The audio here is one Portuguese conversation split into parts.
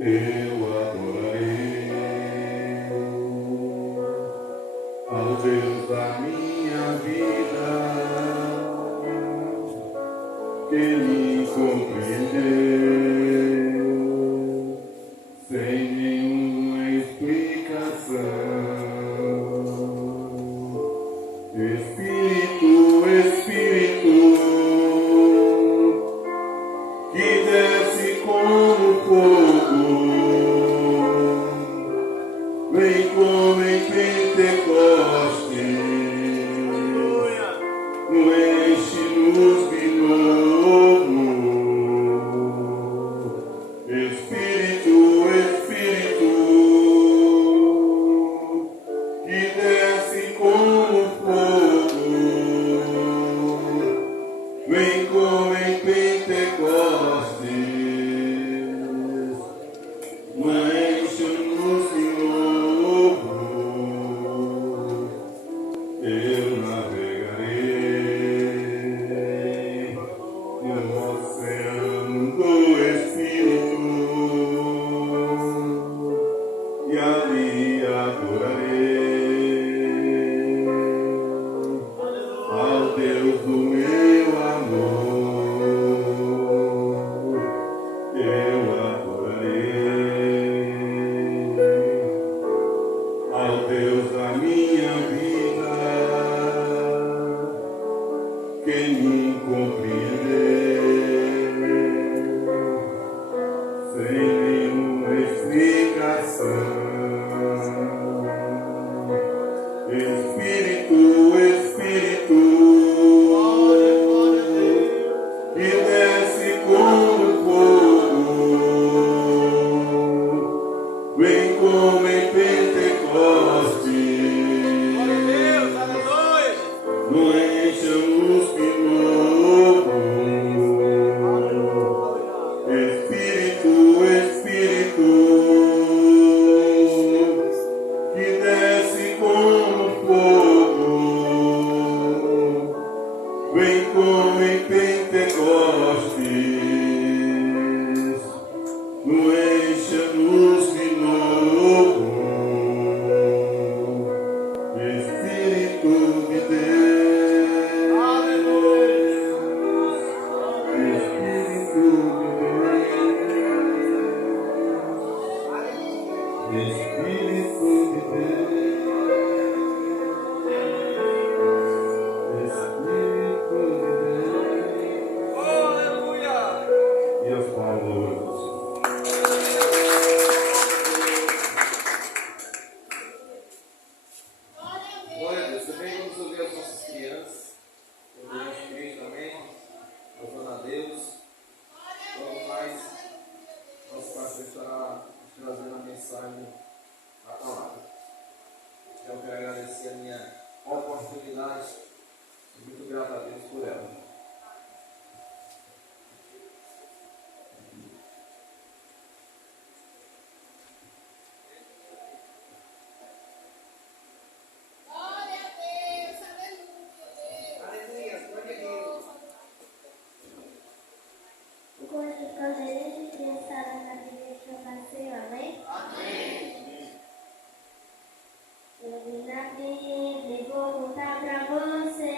eu adorarei ao Deus da minha vida, que me compreendeu sem nenhuma explicação. Espírito, Espírito, que desce como fogo, vem como em Pentecostes, enche-nos de novo. Espírito, Espírito, que desce como fogo, vem como em Pentecostes, enche-nos de novo. Eu navegarei no oceano do Espírito e ali adorarei ao Deus do meu amor. Eu adorarei ao Deus da minha vida, que me compreendeu sem nenhuma explicação. Espírito, Espírito, que desce como fogo, vem como em Pentecostes, enche-nos de novo. Espírito, Espírito, que desce como fogo, vem como em Pentecostes, enche-nos de novo. Espírito de Deus, Espírito de Deus, Espírito de Deus, Espírito de Deus. Aleluia! E as palavras. Glória a Deus. Também vamos ouvir as nossas crianças. Podemos Cristo, amém? Louvando a Deus. Logo mais, nosso pastor estará trazendo a mensagem da palavra. Eu quero agradecer a minha oportunidade. Sou muito grato a Deus por ela. Gostaria de pensar na vida que eu passei, amém? Amém. Eu vi na Bíblia e vou contar pra você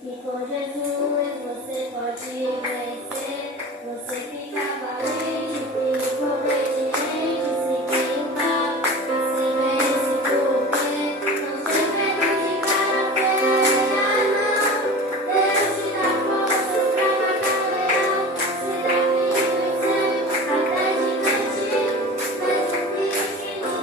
que com Jesus você pode vencer. Você fica valente, filho obediente, seguir o mal, você vence porque não tem medo de cara feia, não. Deus te dá força pra matar o leão, se dá vida. Até gigante, mas o bicho que não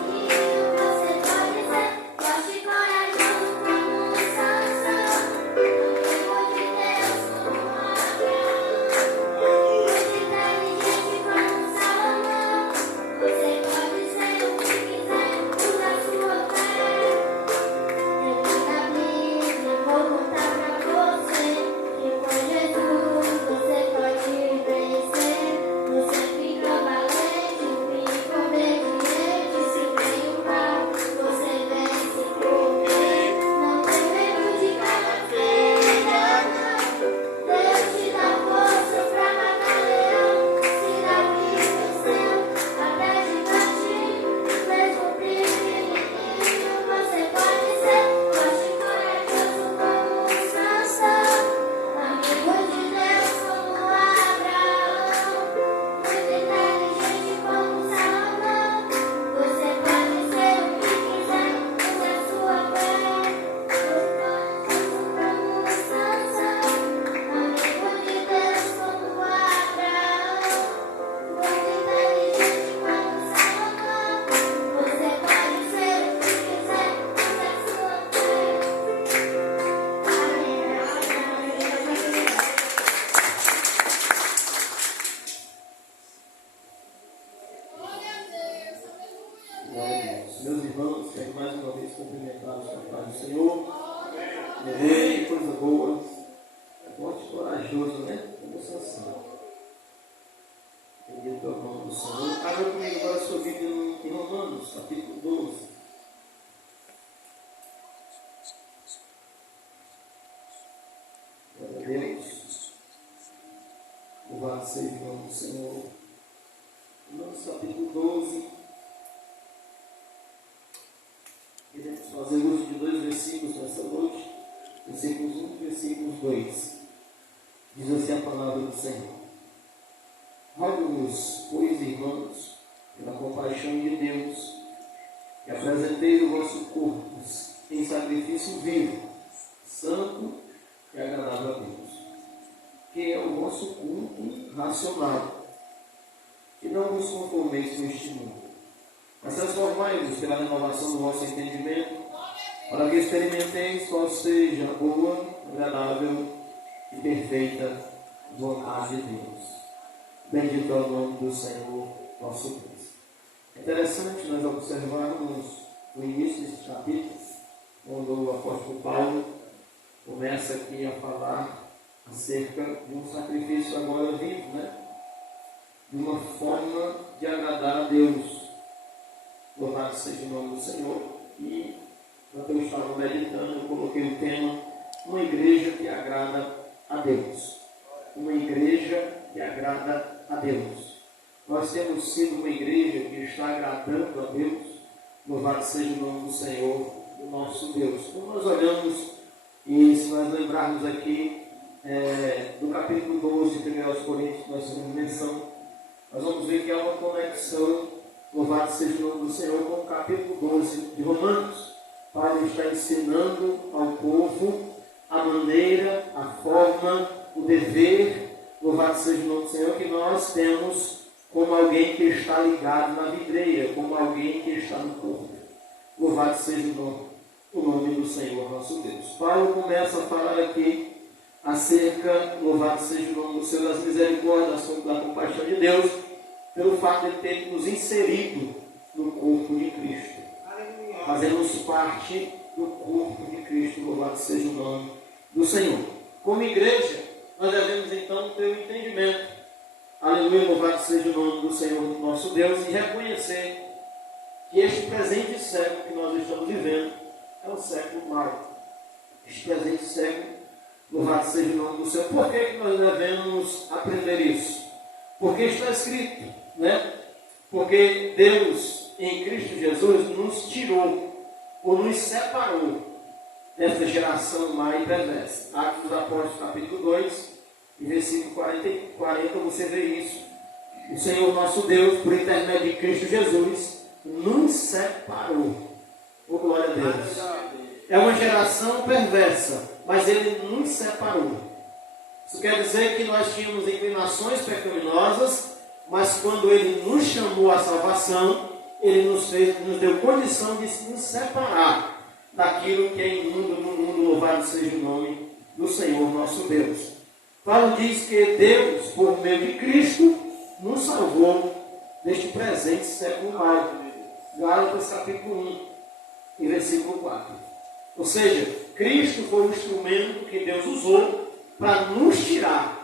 Meus irmãos, quero mais uma vez cumprimentá-los com a paz do Senhor. Amém, coisa boa. É forte e corajoso, né? Como Sansão. Bendito é o nome do Senhor. Abra comigo agora sua Bíblia em Romanos, capítulo 12. Glória a Deus. Louvado seja o nome do Senhor. Romanos, capítulo 12. Queremos fazer uso de 2 versículos nessa noite. Versículos 1 e versículos 2. Diz assim a palavra do Senhor. Rogo-vos, pois, irmãos, pela compaixão de Deus, que apresenteis o vosso corpo em sacrifício vivo, santo e agradável a Deus, que é o vosso culto racional. E não vos conformeis com este mundo, mas transformai-vos pela renovação do vosso entendimento, para que experimenteis qual seja a boa, agradável e perfeita vontade de Deus. Bendito é o nome do Senhor, nosso Deus. É interessante nós observarmos o início deste capítulo, quando o apóstolo Paulo começa aqui a falar acerca de um sacrifício agora vivo, né? De uma forma de agradar a Deus. Louvado seja o nome do Senhor. E quando eu estava meditando, eu coloquei o tema: uma igreja que agrada a Deus. Uma igreja que agrada a Deus. Nós temos sido uma igreja que está agradando a Deus. Louvado seja o nome do Senhor, do nosso Deus. Quando nós olhamos, e se nós lembrarmos aqui do capítulo 12 de 1 Coríntios, nós temos menção, nós vamos ver que há uma conexão, louvado seja o nome do Senhor, com o capítulo 12 de Romanos. Paulo está ensinando ao povo a maneira, a forma, o dever, louvado seja o nome do Senhor, que nós temos como alguém que está ligado na videira, como alguém que está no corpo. Louvado seja o nome do Senhor, nosso Deus. Paulo começa a falar aqui acerca, louvado seja o nome do Senhor, das misericórdias, da compaixão de Deus, pelo fato de ter nos inserido no corpo de Cristo. Fazemos parte do corpo de Cristo, louvado seja o nome do Senhor. Como igreja, nós devemos então ter o entendimento, aleluia, louvado seja o nome do Senhor, nosso Deus, e reconhecer que este presente século que nós estamos vivendo é um século mau. Este presente século, louvado seja o nome do Senhor. Por que nós devemos aprender isso? Porque está escrito, né? Porque Deus, em Cristo Jesus, nos tirou, ou nos separou dessa geração má e perversa. Atos dos Apóstolos, capítulo 2, versículo 40, você vê isso. O Senhor nosso Deus, por intermédio de Cristo Jesus, nos separou. Oh, glória a Deus. É uma geração perversa, mas Ele nos separou. Isso quer dizer que nós tínhamos inclinações pecaminosas, mas quando Ele nos chamou à salvação, Ele nos deu condição de nos separar daquilo que é imundo no mundo. Louvado seja o nome do Senhor nosso Deus. Paulo diz que Deus, por meio de Cristo, nos salvou deste presente século mau. Gálatas capítulo 1, e versículo 4. Ou seja, Cristo foi o instrumento que Deus usou para nos tirar.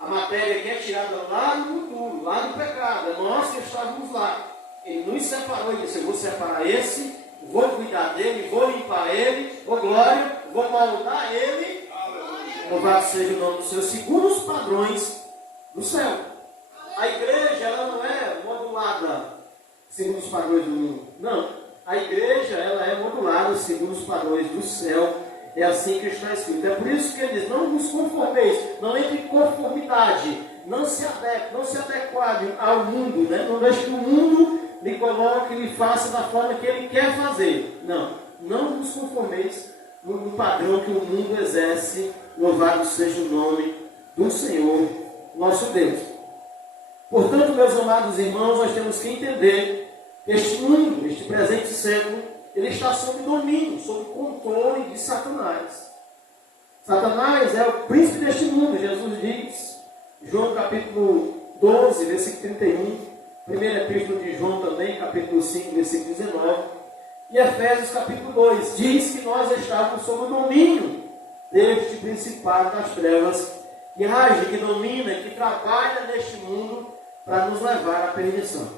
A matéria que é tirada lá no futuro, lá no pecado, é nós que estávamos lá. Ele nos separou e disse: eu vou separar esse, vou cuidar dele, vou limpar ele, vou glória, vou moldar ele. Louvado seja o nome do Senhor, segundo os padrões do céu. A igreja, ela não é modulada segundo os padrões do mundo. Não. A igreja, ela é modulada segundo os padrões do céu. É assim que está escrito. É por isso que ele diz: não vos conformeis, não entre em conformidade, não se adequem ao mundo, né? Não deixe que o mundo lhe coloque, lhe faça da forma que ele quer fazer. Não vos conformeis no padrão que o mundo exerce. Louvado seja o nome do Senhor, nosso Deus. Portanto, meus amados irmãos, nós temos que entender que este mundo, este presente século, ele está sob domínio, sob controle de Satanás. Satanás é o príncipe deste mundo. Jesus diz, João capítulo 12, versículo 31, Primeira Epístola de João também, capítulo 5, versículo 19. E Efésios capítulo 2, diz que nós estávamos sob o domínio deste principado das trevas, que age, que domina, que trabalha neste mundo para nos levar à perdição.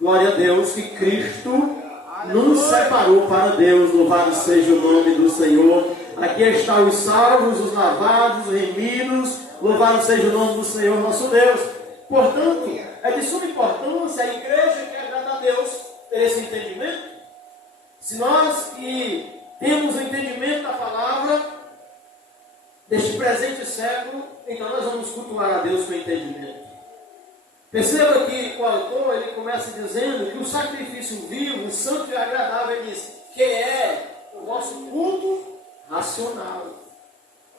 Glória a Deus que Cristo nos separou para Deus, louvado seja o nome do Senhor. Aqui estão os salvos, os lavados, os remidos, louvado seja o nome do Senhor nosso Deus. Portanto, é de suma importância a igreja que agrada a Deus ter esse entendimento. Se nós que temos o entendimento da palavra deste presente século, então nós vamos cultuar a Deus com entendimento. Perceba que o autor ele começa dizendo que o sacrifício vivo, santo e agradável, ele diz que é o vosso culto racional.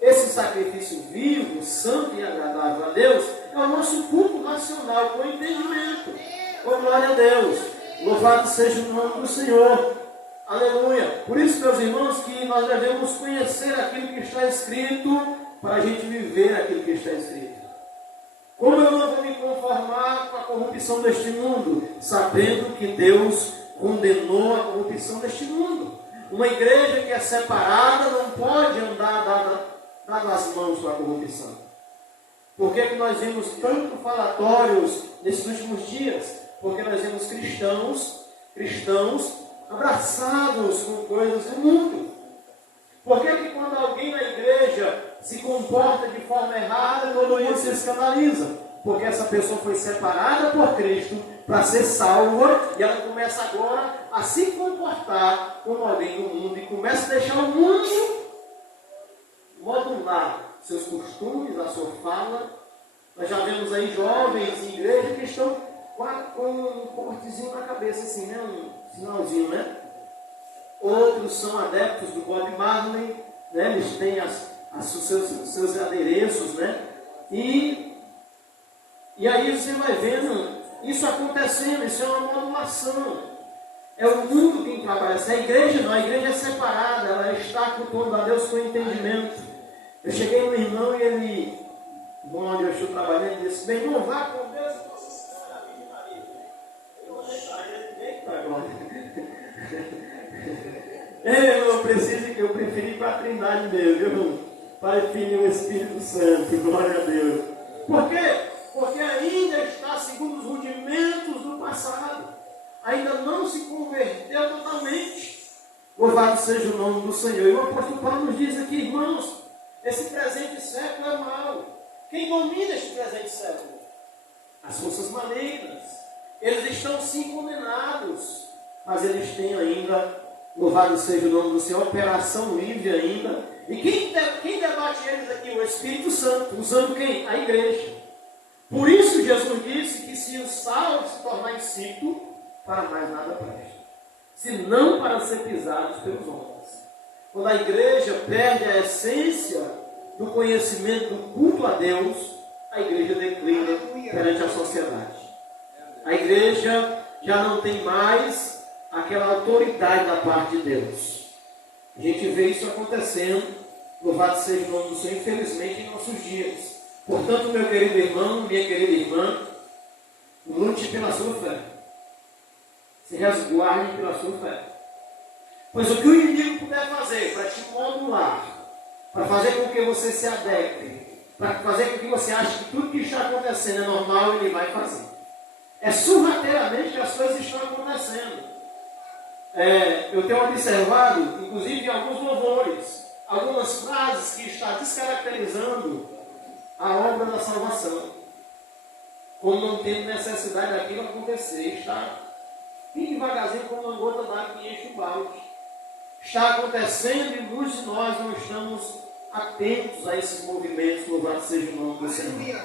Esse sacrifício vivo, santo e agradável a Deus é o nosso culto racional, com entendimento. Com glória a Deus. Louvado seja o nome do Senhor. Aleluia. Por isso, meus irmãos, que nós devemos conhecer aquilo que está escrito para a gente viver aquilo que está escrito. Como eu não vou me conformar com a corrupção deste mundo, sabendo que Deus condenou a corrupção deste mundo. Uma igreja que é separada não pode andar dada nas mãos com a corrupção. Por que nós vimos tanto falatórios nesses últimos dias? Porque nós vemos cristãos abraçados com coisas do mundo. Por que quando alguém na igreja se comporta de forma errada, todo mundo se escandaliza? Porque essa pessoa foi separada por Cristo para ser salva e ela começa agora a se comportar como alguém do mundo e começa a deixar o mundo modular seus costumes, a sua fala. Nós já vemos aí jovens em igreja que estão com um cortezinho na cabeça, assim, né? Um sinalzinho, né? Outros são adeptos do Bob Marley, né? Eles têm seus adereços, né? E aí você vai vendo isso acontecendo, isso é uma modulação. É o mundo quem trabalha. Se a igreja não, a igreja é separada, ela está cultuando a Deus com entendimento. Eu cheguei no irmão e ele, onde eu estou trabalhando, ele disse: meu irmão, vá com Deus e Nossa Senhora, a Virgem Maria. Eu vou deixar ele bem para agora. Eu preferi para a Trindade mesmo, viu? Pai, Filho e o Espírito Santo, glória a Deus. Por quê? Porque ainda está segundo os rudimentos do passado. Ainda não se converteu totalmente. Louvado seja o nome do Senhor. E o apóstolo Paulo nos diz aqui, irmãos, esse presente século é mau. Quem domina este presente século? As forças malignas. Eles estão sim condenados, mas eles têm ainda, louvado seja o nome do Senhor, operação livre ainda. E quem debate eles aqui? O Espírito Santo. Usando quem? A igreja. Por isso Jesus disse que se o sal se tornar insípido, para mais nada presta, senão para ser pisados pelos homens. Quando a igreja perde a essência do conhecimento do culto a Deus, a igreja declina perante a sociedade. A igreja já não tem mais aquela autoridade da parte de Deus. A gente vê isso acontecendo, louvado seja o nome do Senhor, infelizmente, em nossos dias. Portanto, meu querido irmão, minha querida irmã, lute pela sua fé. Se resguarde pela sua fé. Pois o que o inimigo puder fazer para te modular, para fazer com que você se adeque, para fazer com que você ache que tudo que está acontecendo é normal, ele vai fazer. É sorrateiramente que as coisas estão acontecendo. Eu tenho observado, inclusive em alguns louvores, algumas frases que estão descaracterizando a obra da salvação, como não tendo necessidade daquilo acontecer. Está bem devagarzinho, como uma gota d'água que enche o balde. Está acontecendo e muitos de nós não estamos atentos a esses movimentos, louvado seja o nome do Senhor.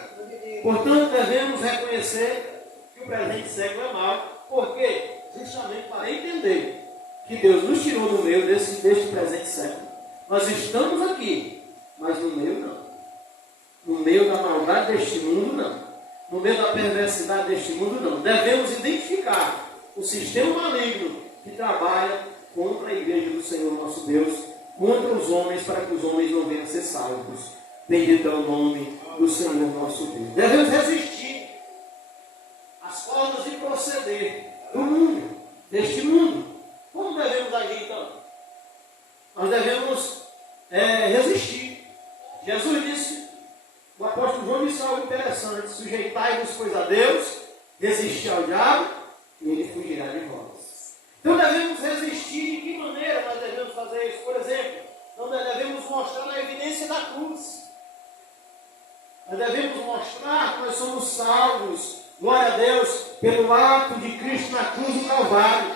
Portanto, devemos reconhecer que o presente século é mau. Por quê? Justamente para entender que Deus nos tirou do meio deste presente século. Nós estamos aqui, mas no meio não. No meio da maldade deste mundo não. No meio da perversidade deste mundo não. Devemos identificar o sistema maligno que trabalha contra a igreja do Senhor nosso Deus, contra os homens, para que os homens não venham a ser salvos. Bendito é o nome do Senhor nosso Deus. Devemos resistir as formas de proceder do mundo, deste mundo. Como devemos agir então? Nós devemos resistir. Jesus disse, o apóstolo João disse algo interessante: sujeitai-vos, pois, a Deus, resistir ao diabo, e ele fugirá de vós. Então devemos resistir. De que maneira nós devemos fazer isso? Por exemplo, nós devemos mostrar a evidência da cruz. Nós devemos mostrar que nós somos salvos, glória a Deus, pelo ato de Cristo na cruz do Calvário.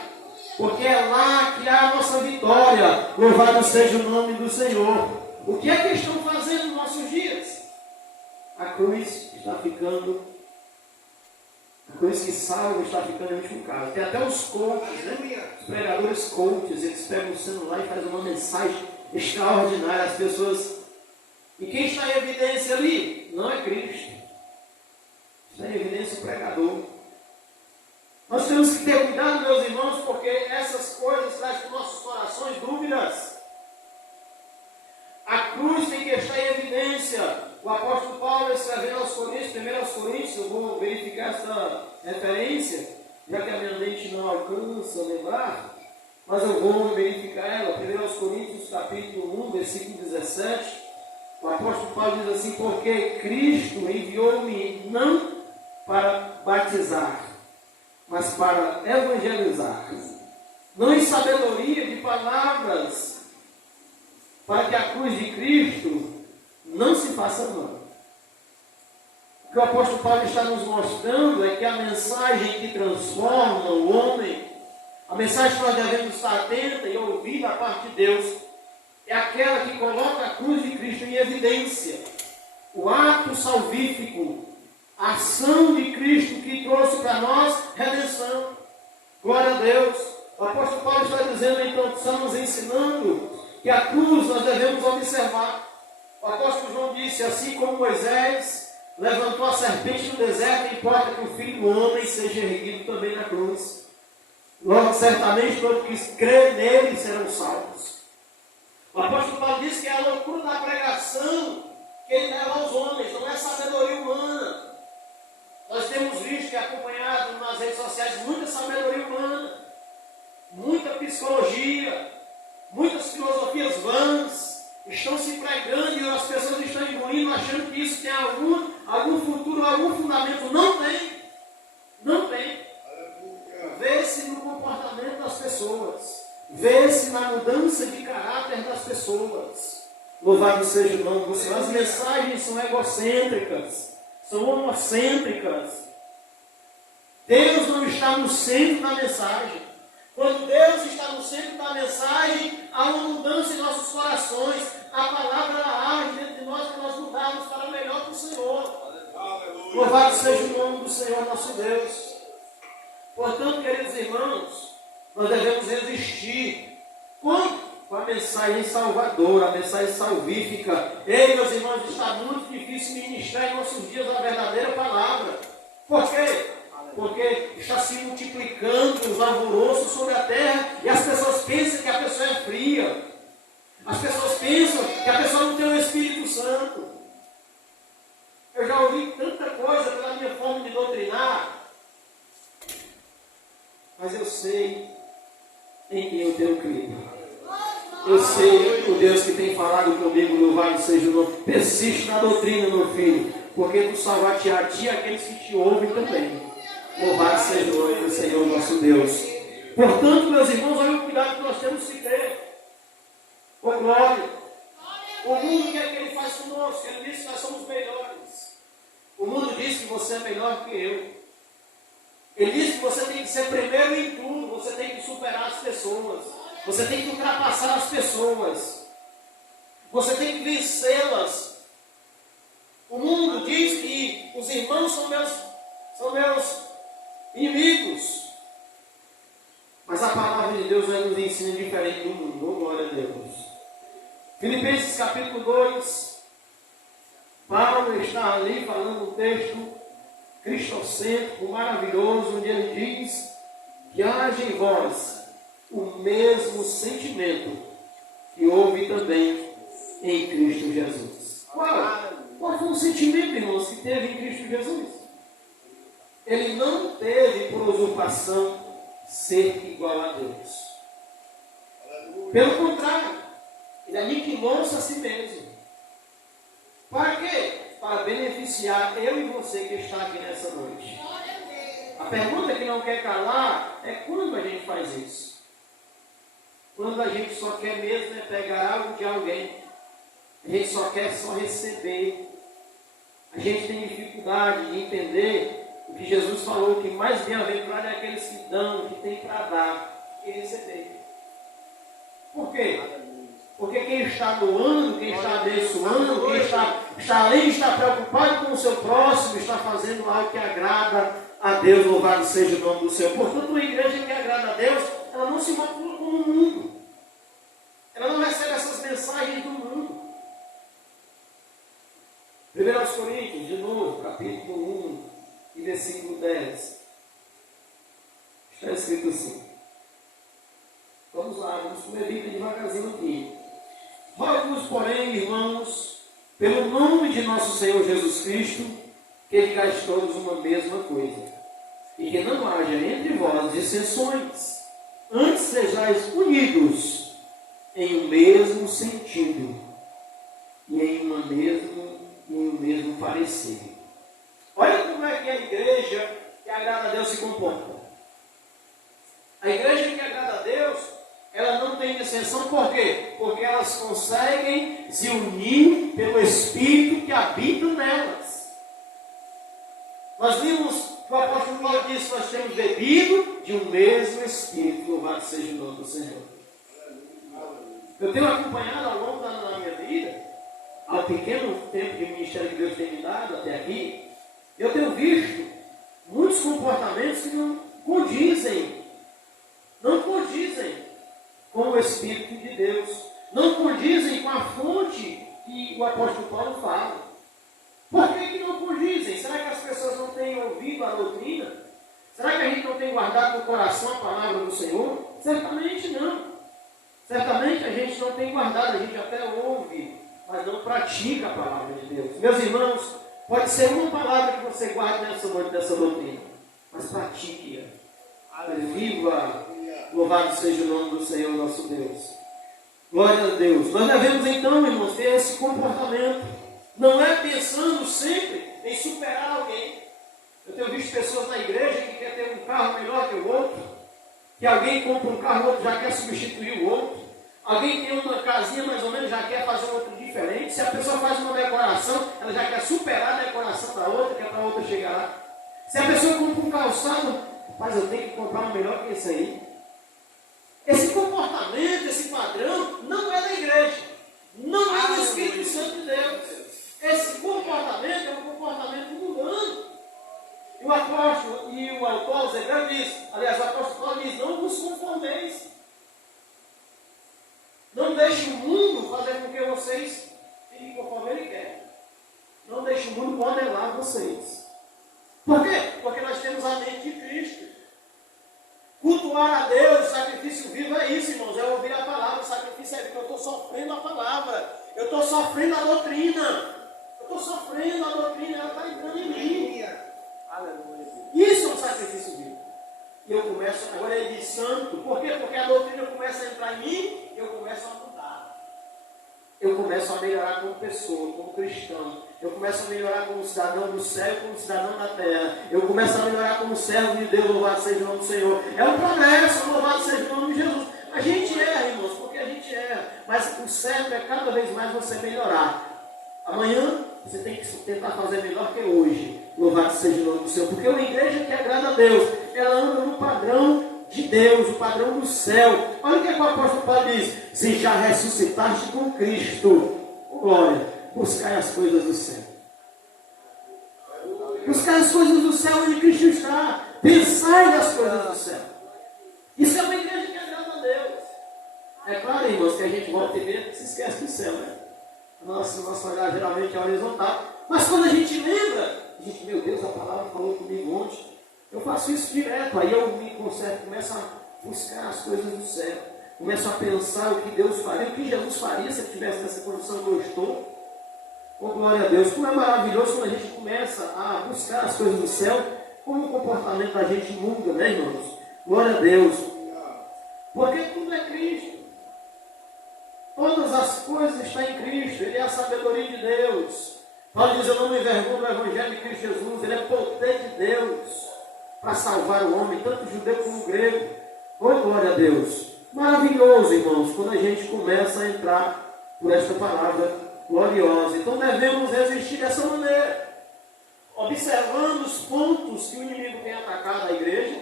Porque é lá que há a nossa vitória. Louvado seja o nome do Senhor. O que é que estão fazendo nos nossos dias? A cruz está ficando, a cruz que salva está ficando em último caso. Tem até os coaches, né? Os pregadores coaches, eles pegam o celular e fazem uma mensagem extraordinária às pessoas. E quem está em evidência ali? Não é Cristo. Está em evidência o pregador. Nós temos que ter cuidado, meus irmãos, porque essas coisas trazem para os nossos corações dúvidas. A cruz tem que estar em evidência. O apóstolo Paulo escrevendo aos Coríntios, 1 Coríntios, eu vou verificar essa referência, já que a minha mente não alcança lembrar, mas eu vou verificar ela. 1 Coríntios, capítulo 1, versículo 17. O apóstolo Paulo diz assim: porque Cristo enviou-me não para batizar, mas para evangelizar, não em sabedoria de palavras, para que a cruz de Cristo não se faça vã. O que o apóstolo Paulo está nos mostrando é que a mensagem que transforma o homem, a mensagem que nós devemos estar atentos e ouvir da parte de Deus, é aquela que coloca a cruz de Cristo em evidência. O ato salvífico, a ação de Cristo que trouxe para nós redenção. Glória a Deus. O apóstolo Paulo está dizendo, então, estamos ensinando que a cruz nós devemos observar. O apóstolo João disse, assim como Moisés levantou a serpente no deserto, importa que o Filho do Homem seja erguido também na cruz. Logo, certamente, todos que crêem nele serão salvos. O apóstolo Paulo diz que é a loucura da pregação que ele leva aos homens, não é sabedoria humana. Nós temos visto e acompanhado nas redes sociais muita sabedoria humana, muita psicologia, muitas filosofias vãs, estão se pregando e as pessoas estão engolindo, achando que isso tem algum futuro, algum fundamento. Não tem. Não tem. Vê-se no comportamento das pessoas. Vê-se na mudança de caráter das pessoas. Louvado seja o nome do Senhor. As mensagens são egocêntricas, são homocêntricas. Deus não está no centro da mensagem. Quando Deus está no centro da mensagem, há uma mudança em nossos corações. A palavra age dentro de nós para nós mudarmos para o melhor para o Senhor. Aleluia. Louvado seja o nome do Senhor nosso Deus. Portanto, queridos irmãos, nós devemos resistir. Como? Com a mensagem salvadora, a mensagem salvífica. Ei, meus irmãos, está muito difícil ministrar em nossos dias a verdadeira palavra. Por quê? Porque está se multiplicando os alvoroços sobre a terra e as pessoas pensam que a pessoa é fria. As pessoas pensam que a pessoa não tem o Espírito Santo. Eu já ouvi tanta coisa pela minha forma de doutrinar, mas eu sei em quem eu tenho crido. Eu sei o Deus que tem falado comigo, louvado seja o nome. Persiste na doutrina, meu filho, porque tu salvar-te a ti e aqueles que te ouvem também. Louvado seja o nome do Senhor nosso Deus. Portanto, meus irmãos, olha o cuidado que nós temos que ter. Ô glória! O mundo, o que é que ele faz conosco? Ele diz que nós somos melhores. O mundo diz que você é melhor que eu. Ele diz que você tem que ser primeiro em tudo, você tem que superar as pessoas, você tem que ultrapassar as pessoas, você tem que vencê-las. O mundo diz que os irmãos são meus inimigos, mas a palavra de Deus vai nos ensinar diferente do mundo. Oh, glória a Deus. Filipenses capítulo 2, Paulo está ali falando um texto cristocêntrico, maravilhoso, onde ele diz que haja em vós o mesmo sentimento que houve também em Cristo Jesus. Qual foi o sentimento, irmãos, que teve em Cristo Jesus? ele não teve por usurpação ser igual a Deus. Pelo contrário, ele aniquilou-se a si mesmo. Para quê? Para beneficiar eu e você que está aqui nessa noite. A pergunta que não quer calar é quando a gente faz isso. Quando a gente só quer mesmo pegar algo de alguém. A gente só quer receber. A gente tem dificuldade de entender o que Jesus falou, que mais bem-aventurado é aqueles que dão, que têm para dar e receber. Por quê? Porque quem está doando, quem está abençoando, quem está além de estar preocupado com o seu próximo, está fazendo algo que agrada a Deus, louvado seja o nome do Senhor. Portanto, uma igreja que agrada a Deus, ela não se rotula como o mundo. Ela não recebe essas mensagens do mundo. 1 Coríntios, de novo, capítulo 1 e versículo 10. Está escrito assim. Vamos lá, vamos comer Bíblia devagarzinho aqui. Rogo-vos, porém, irmãos, pelo nome de nosso Senhor Jesus Cristo, que digais todos uma mesma coisa, e que não haja entre vós dissensões, antes sejais unidos em um mesmo sentido e em um mesmo parecer. Olha como é que a igreja que agrada a Deus se comporta. A igreja que agrada a Deus, ela não tem dissensão, por quê? Porque elas conseguem se unir pelo Espírito que habita nelas. Nós vimos que o apóstolo Paulo disse que nós temos bebido de um mesmo Espírito, louvado seja o nome do Senhor. Eu tenho acompanhado ao longo da minha vida, ao pequeno tempo de ministério que Deus tem me dado até aqui, eu tenho visto muitos comportamentos que não condizem com o Espírito de Deus, não condizem com a fonte que o apóstolo Paulo fala. Por que não condizem? Será que as pessoas não têm ouvido a doutrina? Será que a gente não tem guardado no coração a palavra do Senhor? Certamente não. Certamente a gente não tem guardado, a gente até ouve, mas não pratica a palavra de Deus. Meus irmãos, pode ser uma palavra que você guarde nessa noite dessa doutrina, mas pratique-a. Viva, louvado seja o nome do Senhor nosso Deus. Glória a Deus. Nós devemos então, irmãos, ter esse comportamento. Não é pensando sempre em superar alguém. Eu tenho visto pessoas na igreja que querem ter um carro melhor que o outro, que alguém compra um carro, o outro já quer substituir o outro. Alguém tem uma casinha mais ou menos, já quer fazer outro diferente. Se a pessoa faz uma decoração, ela já quer superar a decoração da outra, que é para a outra chegar lá. Se a pessoa compra um calçado, mas eu tenho que comprar um melhor que esse aí. Esse comportamento, esse padrão, não é da igreja. Não é do Espírito Santo de Deus. Esse comportamento é um comportamento mundano. E o apóstolo e o autor aos Hebreus diz, aliás, o apóstolo Paulo diz, não vos conformeis. Não deixe o mundo fazer com que vocês fiquem conforme ele quer. Não deixe o mundo modelar vocês. Por quê? Porque nós temos a mente de Cristo. Cultuar a Deus, sacrifício vivo é isso, irmãos. É ouvir a palavra. O sacrifício é vivo. Eu estou sofrendo a palavra. Eu estou sofrendo a doutrina. Eu estou sofrendo a doutrina. Ela está entrando em mim. Isso é um sacrifício vivo. E eu começo, agora ele diz santo. Por quê? Porque a doutrina começa a entrar em mim e eu começo a mudar. Eu começo a melhorar como pessoa, como cristão. Eu começo a melhorar como cidadão do céu e como cidadão da terra. Eu começo a melhorar como servo de Deus, louvado seja o nome do Senhor. É um progresso, louvado seja o nome de Jesus. A gente erra, irmãos, porque a gente erra. Mas o certo é cada vez mais você melhorar. Amanhã você tem que tentar fazer melhor que hoje. Louvado seja o nome do Senhor. Porque uma igreja que agrada a Deus, ela anda no padrão de Deus, o padrão do céu. Olha o que o apóstolo Paulo diz: se já ressuscitaste com Cristo, glória, buscai as coisas do céu. Buscai as coisas do céu onde Cristo está. Pensai nas coisas do céu. Isso é uma igreja que agrada a Deus. É claro, irmãos, que a gente volta e vê, se esquece do céu, né? Nosso olhar geralmente é horizontal. Mas quando a gente lembra, a gente, meu Deus, a palavra falou comigo ontem. Eu faço isso direto. Aí eu me conserto, começo a buscar as coisas do céu. Começo a pensar o que Deus faria, o que Jesus faria se eu estivesse nessa condição que eu estou. Oh, glória a Deus. Como é maravilhoso quando a gente começa a buscar as coisas do céu. como o comportamento da gente muda, né, irmãos? Glória a Deus. Porque tudo é Cristo. Todas as coisas estão em Cristo. Ele é a sabedoria de Deus. Paulo diz, eu não me envergonho do Evangelho de Cristo Jesus. Ele é poder de Deus para salvar o homem, tanto judeu como grego. Oh, glória a Deus. Maravilhoso, irmãos, quando a gente começa a entrar por esta palavra gloriosa. Então devemos resistir dessa maneira, observando os pontos que o inimigo tem atacado a igreja,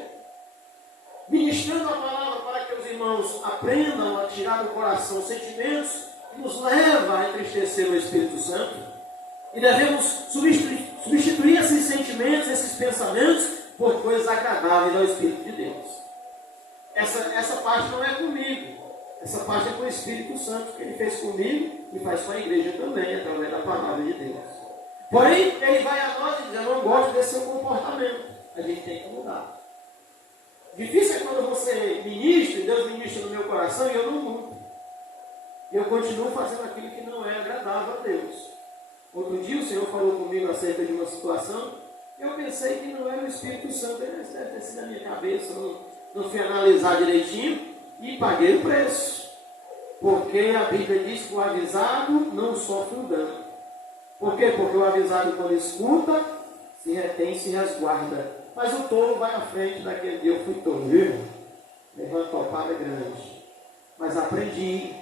ministrando a palavra para que os irmãos aprendam a tirar do coração sentimentos que nos levam a entristecer o Espírito Santo. E devemos substituir esses sentimentos, esses pensamentos, por coisas agradáveis ao Espírito de Deus. Essa parte não é comigo. Essa parte é com o Espírito Santo, que ele fez comigo e faz com a igreja também, através da palavra de Deus. Porém, ele vai a nós e diz, eu não gosto desse seu comportamento. A gente tem que mudar. Difícil é quando você ministra, e Deus ministra no meu coração, e eu não mudo. E eu continuo fazendo aquilo que não é agradável a Deus. Outro dia o Senhor falou comigo acerca de uma situação, e eu pensei que não era o Espírito Santo, ele deve ter sido na minha cabeça, não fui analisar direitinho, e paguei o preço. Porque a Bíblia diz que o avisado não sofre o dano. Por quê? Porque o avisado, quando escuta, se retém e se resguarda. Mas o tolo vai à frente. Daquele dia eu fui tolo, viu? Levando topada grande. Mas aprendi.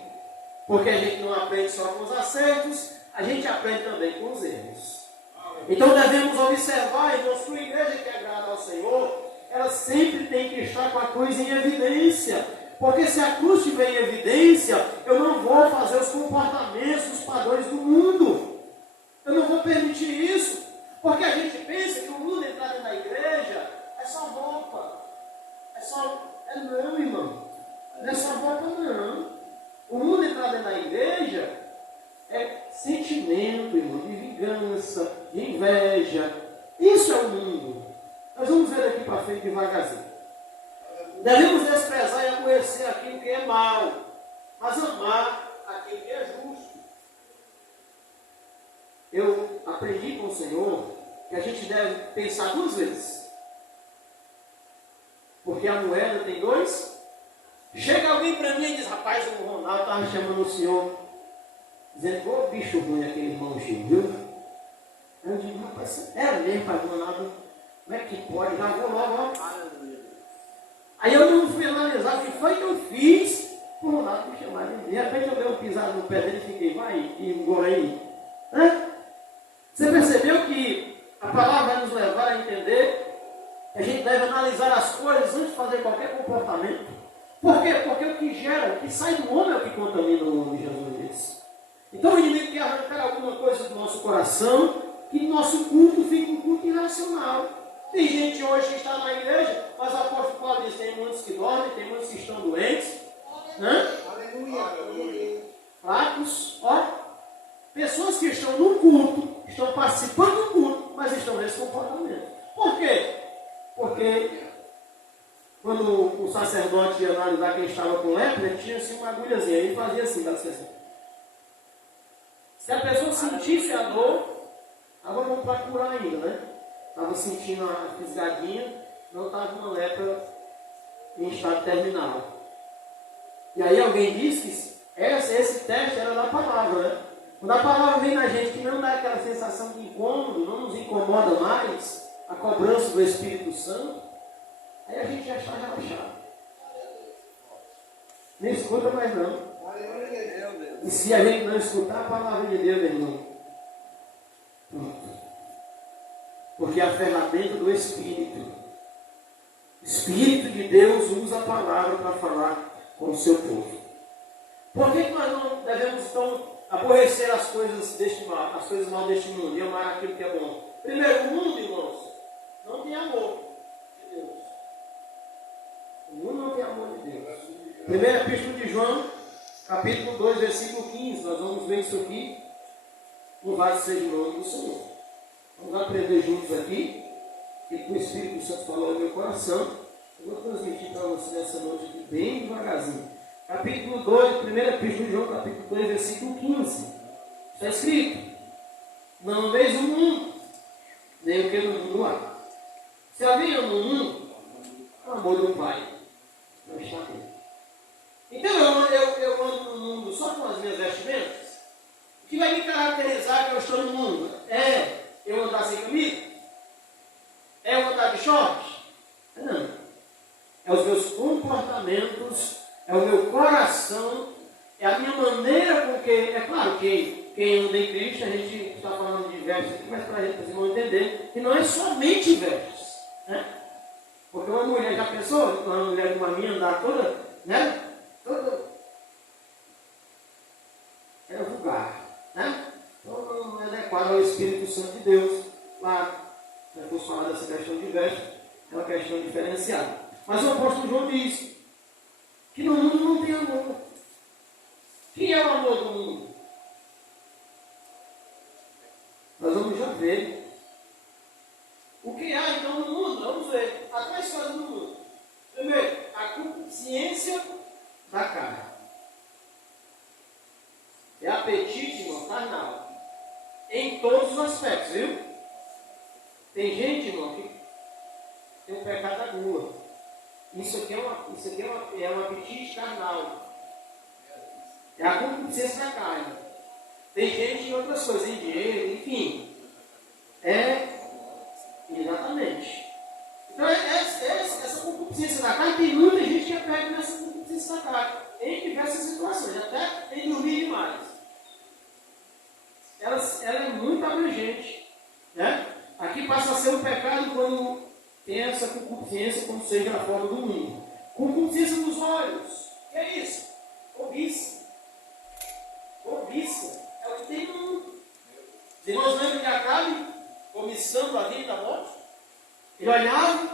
Porque a gente não aprende só com os acertos, a gente aprende também com os erros. Então devemos observar, irmãos, que a igreja que agrada ao Senhor, ela sempre tem que estar com a cruz em evidência. Porque se a cruz estiver em evidência, eu não vou fazer os comportamentos, os padrões do mundo. Eu não vou permitir isso. Porque a gente pensa que o mundo entrar dentro da igreja é só roupa. Não, irmão. Não é só roupa, não. O mundo entrar dentro da igreja é sentimento, irmão, de vingança, de inveja. Isso é o mundo. Nós vamos ver daqui para frente devagarzinho. Devemos desprezar e aborrecer aquilo que é mal, mas amar aquilo que é justo. Eu aprendi com o Senhor que a gente deve pensar duas vezes. Porque a moeda tem dois. Chega alguém para mim e diz, rapaz, o Ronaldo estava chamando o senhor, dizendo, ô bicho ruim aquele irmão Gil, viu? Eu digo, rapaz, era mesmo, pai Ronaldo, como é que pode? Já vou logo, ó. Aí eu não fui analisar o que foi que eu fiz por Ronaldo me chamar. De repente eu dei um pisado no pé dele e fiquei, vai, e agora aí. Você percebeu que a palavra vai nos levar a entender que a gente deve analisar as coisas antes de fazer qualquer comportamento? Por quê? Porque o que gera, o que sai do homem é o que contamina o homem, Jesus disse. Então o inimigo quer arrancar alguma coisa do nosso coração, que nosso culto fique um culto irracional. Tem gente hoje que está na igreja, mas o apóstolo Paulo diz, tem muitos que dormem, tem muitos que estão doentes, né? Aleluia. Fracos, ó. Pessoas que estão no culto, estão participando do culto, mas estão nesse comportamento. Por quê? Porque quando o sacerdote ia analisar quem estava com lepra, ele tinha assim uma agulhazinha, ele fazia assim, assim. Se a pessoa sentisse a dor, agora vamos para curar ainda, né? Estava sentindo a fisgadinha, não estava uma lepra em estado terminal. E aí alguém disse que esse teste era da palavra, né? Quando a palavra vem na gente que não dá aquela sensação de incômodo, não nos incomoda mais, a cobrança do Espírito Santo, aí a gente já está relaxado. Nem escuta mais não. E se a gente não escutar a palavra de Deus, meu irmão, pronto. Porque a ferramenta do Espírito, o Espírito de Deus usa a palavra para falar com o seu povo. Por que nós não devemos então aborrecer as coisas deste mal, as coisas mal deste mundo e amar aquilo que é bom? Primeiro, o mundo, irmãos, não tem amor de Deus. O mundo não tem amor de Deus. Primeira Epístola de João, capítulo 2, versículo 15. Nós vamos ver isso aqui. Louvado seja o nome do Senhor. Vamos aprender juntos aqui. E que o Espírito Santo falou no meu coração. Eu vou transmitir para você nessa noite aqui, bem devagarzinho. Capítulo 2, primeira Epístola de João, capítulo 2, versículo 15. Está escrito: não ameis o mundo, nem o que no mundo há. Se alguém ama o mundo, o amor do Pai não está nele. Então eu ando no mundo só com as minhas vestimentas? O que vai me caracterizar que eu estou no mundo? É eu andar sem camisa? É eu andar de short? Não. É os meus comportamentos, é o meu coração, é a minha maneira com que... É claro que quem anda em Cristo, a gente está falando de vestes aqui, mas para vocês vão entender que não é somente vestes. Né? Porque uma mulher, já pensou? Uma mulher de uma minha andar toda, né? Toda... É vulgar, né? Então não é adequado ao Espírito Santo de Deus. Claro, se eu fosse falar dessa questão de vestes, é uma questão diferenciada. Mas o apóstolo João diz que no mundo não tem amor. Quem é o amor do mundo? Nós vamos já ver. O que há então no mundo? Vamos ver. Há três coisas no mundo. Primeiro, a consciência da carne. É apetite, irmão, carnal. Em todos os aspectos, viu? Tem gente, irmão, que tem um pecado da gula. Isso aqui é um apetite carnal. É a concupiscência da carne. Tem gente em outras coisas, em dinheiro, enfim. Exatamente. Então, essa concupiscência da carne, tem muita gente que é pega nessa concupiscência da carne. Em diversas situações, até em dormir demais. Ela é muito abrangente. Né? Aqui passa a ser um pecado quando tem essa concupiscência, como seja a forma do mundo. Concupiscência dos olhos. O que é isso? Cobiça. Cobiça. É o que tem no mundo. Os irmãos lembram de Acabe, cobiçando a vida e a morte? Ele olhava,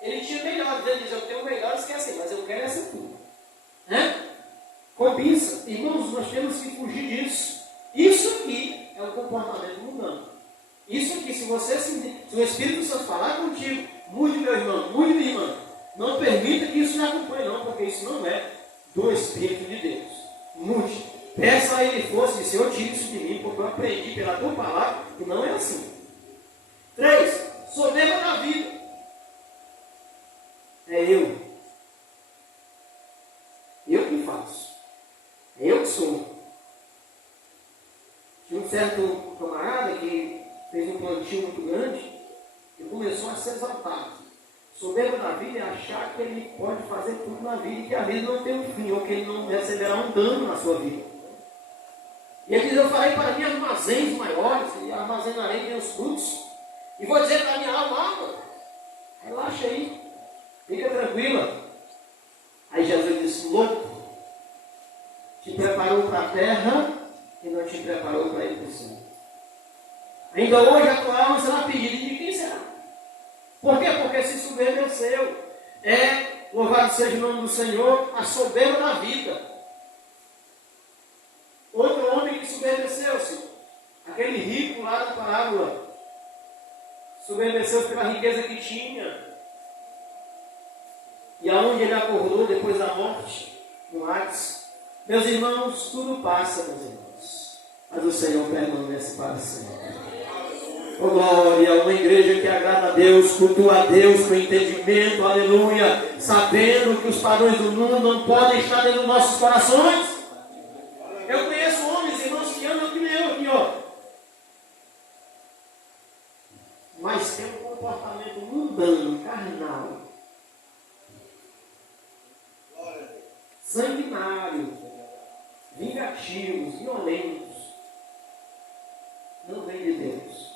ele tinha melhores. Ele dizia, eu tenho melhores que essa, mas eu quero essa tudo. Né? Cobiça. Irmãos, nós temos que fugir disso. Isso aqui é um comportamento mundano. Isso aqui, se o Espírito Santo falar contigo, mude meu irmão, mude minha irmã. Não permita que isso te acompanhe, não, porque isso não é do Espírito de Deus. Mude. Peça a Ele força de Senhor, tire isso de mim, porque eu aprendi pela tua palavra que não é assim. 3. Soberba da vida. É eu. Eu que faço. É eu que sou. Tinha um certo camarada que fez um plantio muito grande e começou a ser exaltado. Soberba da vida é achar que ele pode fazer tudo na vida e que a vida não tem um fim, ou que ele não receberá um dano na sua vida. E ele diz, eu farei para mim armazéns maiores, e armazenarei meus frutos. E vou dizer para a minha alma, relaxa aí, fica tranquila. Aí Jesus disse, louco, te preparou para a terra e não te preparou para ir para o céu. Ainda hoje a tua alma será pedida de quem será? Por quê? Porque se soberbeceu. Louvado seja o nome do Senhor, a soberba da vida. Outro homem que soberbeceu-se, aquele rico lá da parábola, soberbeceu-se pela riqueza que tinha. E aonde ele acordou depois da morte, no Hades. Meus irmãos, tudo passa, meus irmãos. Mas o Senhor permanece para sempre. Oh, glória, uma igreja que agrada a Deus, cultua a Deus com entendimento, aleluia, sabendo que os padrões do mundo não podem estar dentro dos nossos corações. Eu conheço homens, irmãos, que andam que nem eu aqui, ó. Mas tem um comportamento mundano, carnal, sanguinário, vingativos, violentos. Não vem de Deus.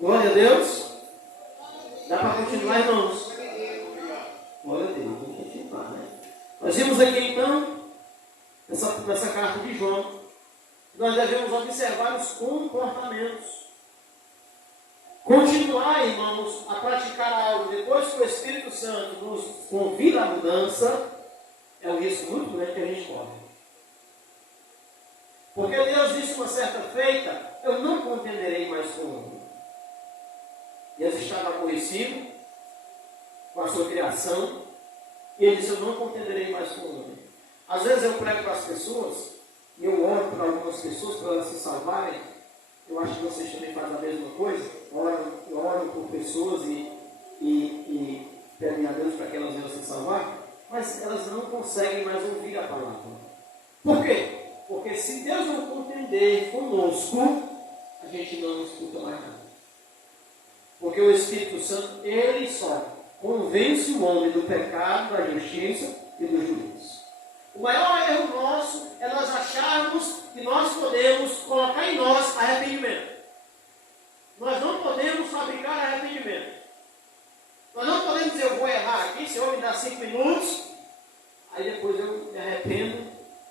Glória a Deus. Dá para continuar, irmãos? Glória a Deus. Vamos continuar, né? Nós vimos aqui então, nessa carta de João, nós devemos observar os comportamentos. Continuar, irmãos, a praticar algo depois que o Espírito Santo nos convida à mudança, é um risco muito grande que a gente corre. Porque Deus disse uma certa feita, eu não contenderei mais com o homem. Deus estava aborrecido com a sua criação, e ele disse, eu não contenderei mais com o homem. Às vezes eu prego para as pessoas, e eu oro para algumas pessoas para elas se salvarem, eu acho que vocês também fazem a mesma coisa, oram por pessoas e pedem a Deus para que elas venham se salvar, mas elas não conseguem mais ouvir a palavra. Por quê? Porque se Deus não contender conosco, a gente não escuta mais nada. Porque o Espírito Santo, ele só convence o homem do pecado, da justiça e do juízo. O maior erro nosso é nós acharmos que nós podemos colocar em nós arrependimento. Nós não podemos fabricar arrependimento. Nós não podemos dizer, eu vou errar aqui, Senhor, me dá 5 minutos, aí depois eu me arrependo.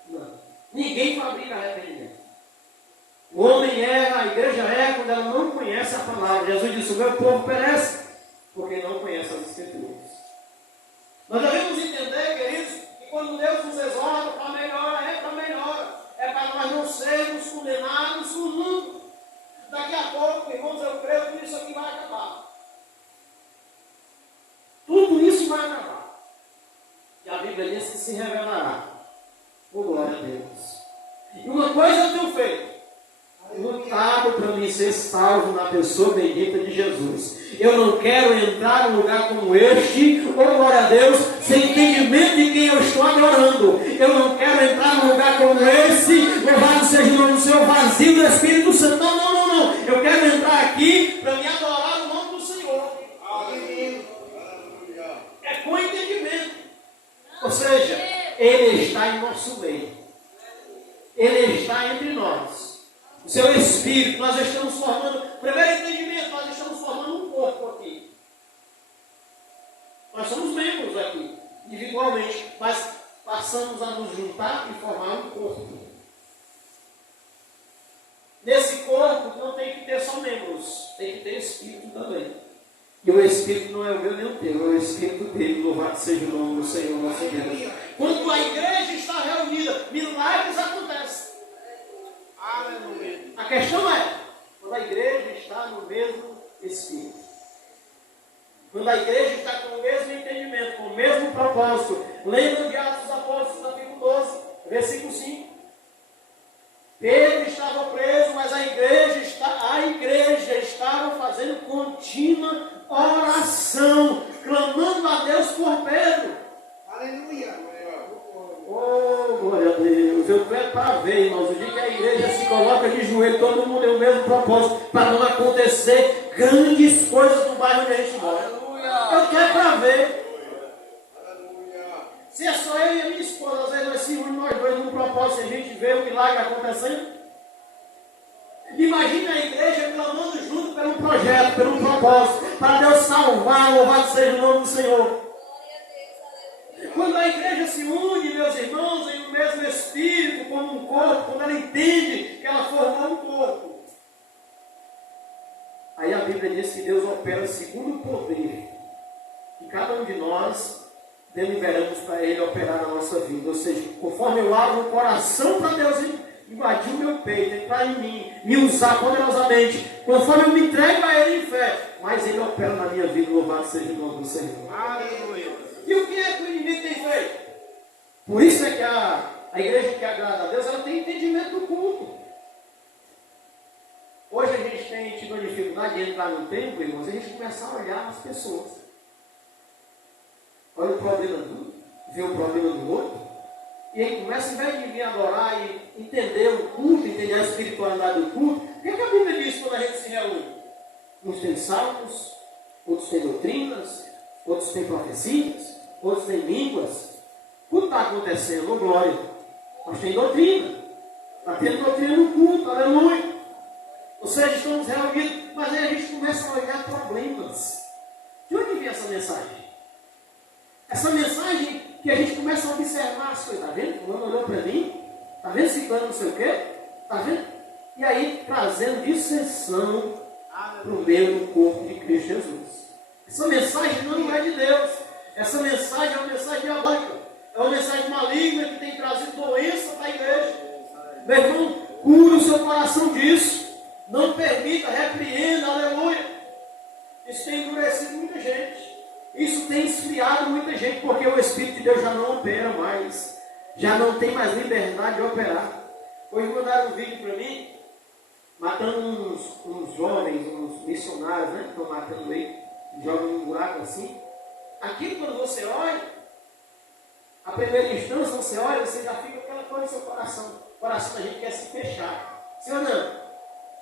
Não. Ninguém fabrica arrependimento. O homem erra, a igreja erra quando ela não conhece a palavra. Jesus disse, o meu povo perece, porque não conhece as Escrituras. Nós devemos entender, queridos, que quando Deus nos exorta para melhor, é para melhor. É para nós não sermos condenados no mundo. Daqui a pouco, irmãos, eu creio que isso aqui vai acabar. Tudo isso vai acabar. E a Bíblia diz que se revelará. Oh, glória a Deus. E uma coisa eu tenho feito. Lutado para mim ser salvo na pessoa bendita de Jesus. Eu não quero entrar num lugar como este, oh glória a Deus, sem entendimento de quem eu estou adorando. Eu não quero entrar num lugar como esse, louvado seja o nome do Senhor, vazio do Espírito Santo. Não. Eu quero entrar aqui para me adorar o nome do Senhor. É com entendimento. Ou seja, Ele está em nosso meio. Ele está entre nós. O seu Espírito, nós estamos formando, primeiro entendimento, nós estamos formando um corpo aqui. Nós somos membros aqui, individualmente, mas passamos a nos juntar e formar um corpo. Nesse corpo não tem que ter só membros, tem que ter Espírito também. E o Espírito não é o meu nem o teu, é o Espírito dele, louvado seja o nome do Senhor nosso Deus. Quando a igreja está reunida, milagres acontecem. Aleluia. A questão é, quando a igreja está no mesmo Espírito. Quando a igreja está com o mesmo entendimento, com o mesmo propósito. Lembra de Atos dos Apóstolos, capítulo 12, versículo 5. Pedro estava preso, mas a igreja estava fazendo contínua oração, clamando a Deus por Pedro. Aleluia. Oh, glória a Deus. Eu quero para ver, irmãos, o dia que a igreja se coloca de joelho, todo mundo tem o mesmo propósito, para não acontecer grandes coisas no bairro onde a gente mora. Eu quero para ver. Se é só eu e a minha esposa, às vezes nós se unimos nós dois num propósito e a gente vê o milagre acontecendo. Imagina a igreja clamando junto por um projeto, por um propósito, para Deus salvar, louvado seja o nome do Senhor. Quando a igreja se une, meus irmãos, em um mesmo Espírito, como um corpo, quando ela entende que ela formou um corpo, aí a Bíblia diz que Deus opera segundo o poder que cada um de nós deliberamos para Ele operar na nossa vida. Ou seja, conforme eu abro o coração para Deus invadir o meu peito, entrar em mim, me usar poderosamente, conforme eu me entrego a Ele em fé, mas Ele opera na minha vida, louvado seja o nome do Senhor. Aleluia. E o que é que o inimigo tem feito? Por isso é que a igreja que agrada a Deus, ela tem entendimento do culto. Hoje a gente tem tido a dificuldade de entrar no templo, irmãos, e a gente começa a olhar as pessoas. Olha o problema de um, vê o problema do outro, e aí começa, ao invés de vir adorar e entender o culto, entender a espiritualidade do culto, o que é que a Bíblia diz quando a gente se reúne? Uns têm salmos, outros têm doutrinas, outros têm profecias, outros têm línguas. Tudo está acontecendo, oh glória. Nós temos doutrina. Está tendo doutrina no culto, aleluia. Ou seja, estamos reunidos, mas aí a gente começa a olhar problemas. De onde vem essa mensagem? Essa mensagem que a gente começa a observar as coisas. Está vendo? Fulano olhou para mim. Está vendo? Ciclano não sei o quê. Está vendo? E aí trazendo dissensão para o meio do corpo de Cristo Jesus. Essa mensagem não é de Deus. Essa mensagem é uma mensagem diabólica. É uma mensagem maligna que tem trazido doença para a igreja. Meu irmão, cura o seu coração disso. Não permita, repreenda, aleluia. Isso tem endurecido muita gente. Isso tem esfriado muita gente, porque o Espírito de Deus já não opera mais. Já não tem mais liberdade de operar. Hoje mandaram um vídeo para mim, matando uns jovens, uns missionários, né? Que estão matando aí, jogam num buraco assim. Aquilo, quando você olha, a primeira instância, você olha, você já fica aquela coisa no seu coração. O coração da gente quer se fechar. Sim ou não?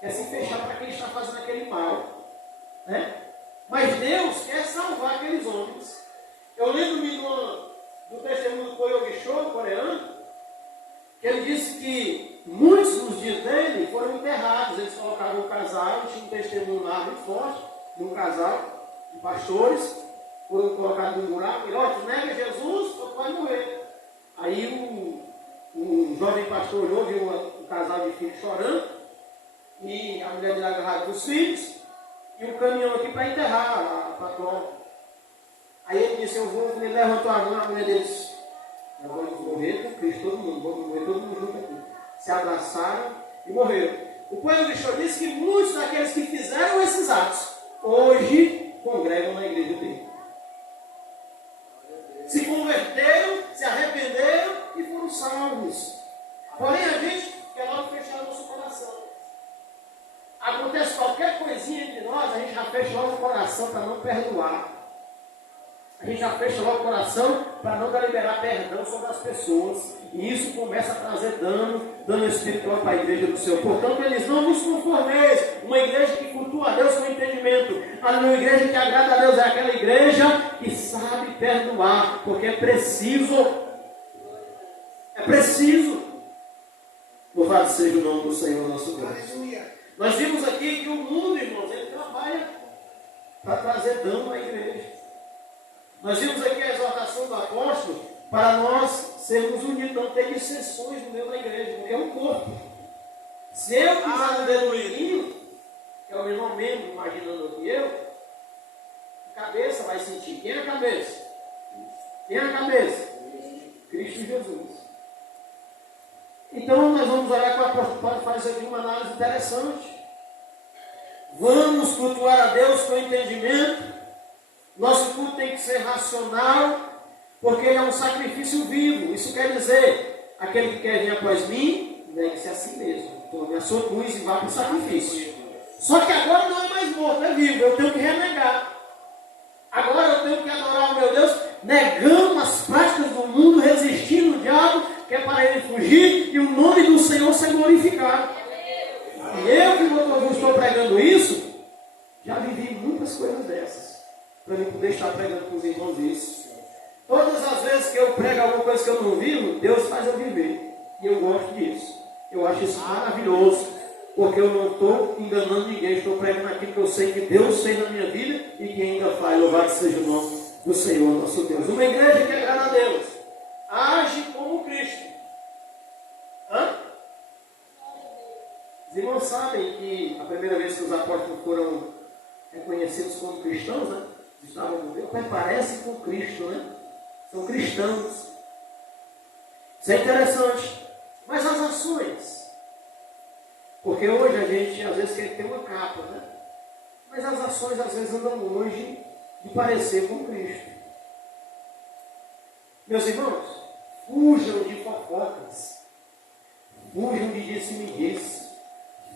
Quer se fechar para quem está fazendo aquele mal. Né? Mas Deus quer salvar aqueles homens. Eu lembro-me do testemunho do Koyogi Show, coreano, que ele disse que muitos dos dias dele foram enterrados. Eles colocaram um casal, tinha um testemunho lá muito forte, de um casal de pastores, foram colocados num buraco, e ó, tu nega Jesus, tu vai morrer. Aí o jovem pastor olhou, viu um casal de filhos chorando, e a mulher dele agarrada com os filhos, e um caminhão aqui para enterrar a patroa. Aí ele disse, ele levantou a mão, a mulher dele disse, agora eu vou morrer com Cristo, todo mundo, vou morrer todo mundo junto aqui. Se abraçaram e morreram. O povo de Cristo disse que muitos daqueles que fizeram esses atos, hoje congregam na igreja dele. Se converteram, se arrependeram e foram salvos. Porém, a gente quer logo fechar o nosso coração. Acontece qualquer coisinha entre nós, a gente já fecha logo o coração para não perdoar. A gente já fecha logo o coração para não liberar perdão sobre as pessoas. E isso começa a trazer dano espiritual para a igreja do Senhor. Portanto, eles não vos conformeis. Uma igreja que cultua a Deus com entendimento. Uma igreja que agrada a Deus é aquela igreja que sabe perdoar. Porque é preciso. É preciso. Louvado seja o nome do Senhor nosso Deus. Nós vimos aqui que o mundo, irmãos, ele trabalha para trazer dano à igreja. Nós vimos aqui a exortação do apóstolo para nós sermos unidos, não ter dissensões no meio da igreja, porque é um corpo. Se eu pisar no dedo do irmão, que é o mesmo membro, imaginando que eu, a cabeça vai sentir. Quem é a cabeça? Quem é a cabeça? Cristo Jesus. Então nós vamos olhar que o apóstolo Paulo faz aqui uma análise interessante. Vamos cultuar a Deus com entendimento. Nosso culto tem que ser racional, porque ele é um sacrifício vivo. Isso quer dizer, aquele que quer vir após mim, negue-se a si mesmo. Tome a sua cruz e vá para o sacrifício. Só que agora não é mais morto, é vivo. Eu tenho que renegar. Agora eu tenho que adorar o meu Deus, negando as práticas do mundo, resistindo o diabo, que é para ele fugir, e o nome do Senhor ser glorificado. E eu que estou pregando isso, já vivi muitas coisas dessas. Para mim poder estar pregando com os irmãos isso. Todas as vezes que eu prego alguma coisa que eu não vivo, Deus faz eu viver. E eu gosto disso. Eu acho isso maravilhoso. Porque eu não estou enganando ninguém. Estou pregando aquilo que eu sei que Deus fez na minha vida e que ainda faz. Louvado seja o nome do Senhor nosso Deus. Uma igreja que agrada a Deus age como Cristo. Os irmãos sabem que a primeira vez que os apóstolos foram reconhecidos como cristãos, né? Estavam no meio, parecem com Cristo, né? São cristãos. Isso é interessante. Mas as ações, porque hoje a gente às vezes quer ter uma capa, né? Mas as ações às vezes andam longe de parecer com Cristo. Meus irmãos, fujam de fofocas, fujam de disse-me-disse,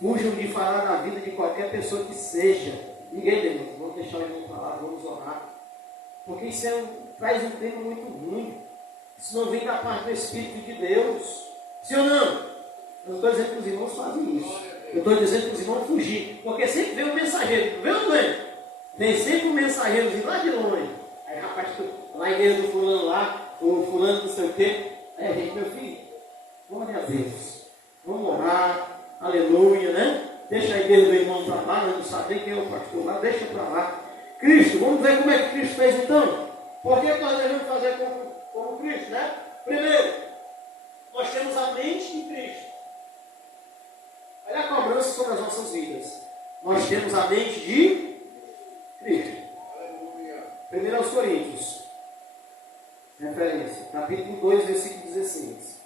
fujam de falar da vida de qualquer pessoa que seja. Ninguém, irmão, vamos deixar o irmão falar, vamos orar. Porque isso traz um tema muito ruim. Isso não vem da parte do Espírito de Deus. Sim ou não? Eu não estou dizendo que os irmãos fazem isso. Eu estou dizendo que os irmãos fugir. Porque sempre vem um mensageiro. Vem ou não vem? Vem sempre um mensageiro lá de longe. Aí, rapaz, lá em igreja do fulano lá, o fulano não sei o quê. Aí, gente, meu filho, glória a Deus. Vamos orar. Aleluia, né? Deixa a igreja do irmão para lá, não sabe quem é o pastor lá, deixa para lá. Cristo, vamos ver como é que Cristo fez então. Por que nós devemos fazer como Cristo, né? Primeiro, nós temos a mente de Cristo. Olha a cobrança sobre as nossas vidas. Nós temos a mente de Cristo. 1 Coríntios, referência, capítulo 2, versículo 16.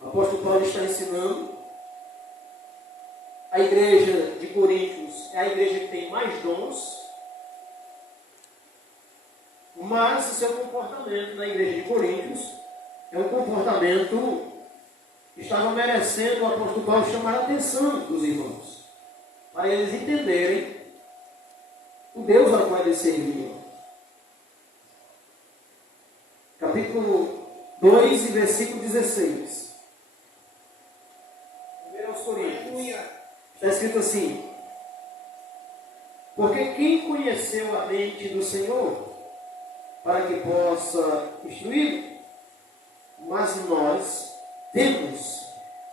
O apóstolo Paulo está ensinando. A igreja de Coríntios é a igreja que tem mais dons, mas o seu comportamento na igreja de Coríntios é um comportamento estava merecendo o apóstolo Paulo chamar a atenção dos irmãos, para eles entenderem o Deus ao qual eles serviam. Capítulo 2, versículo 16. 1 Coríntios. Está escrito assim: porque quem conheceu a mente do Senhor, para que possa instruí-lo? Mas nós temos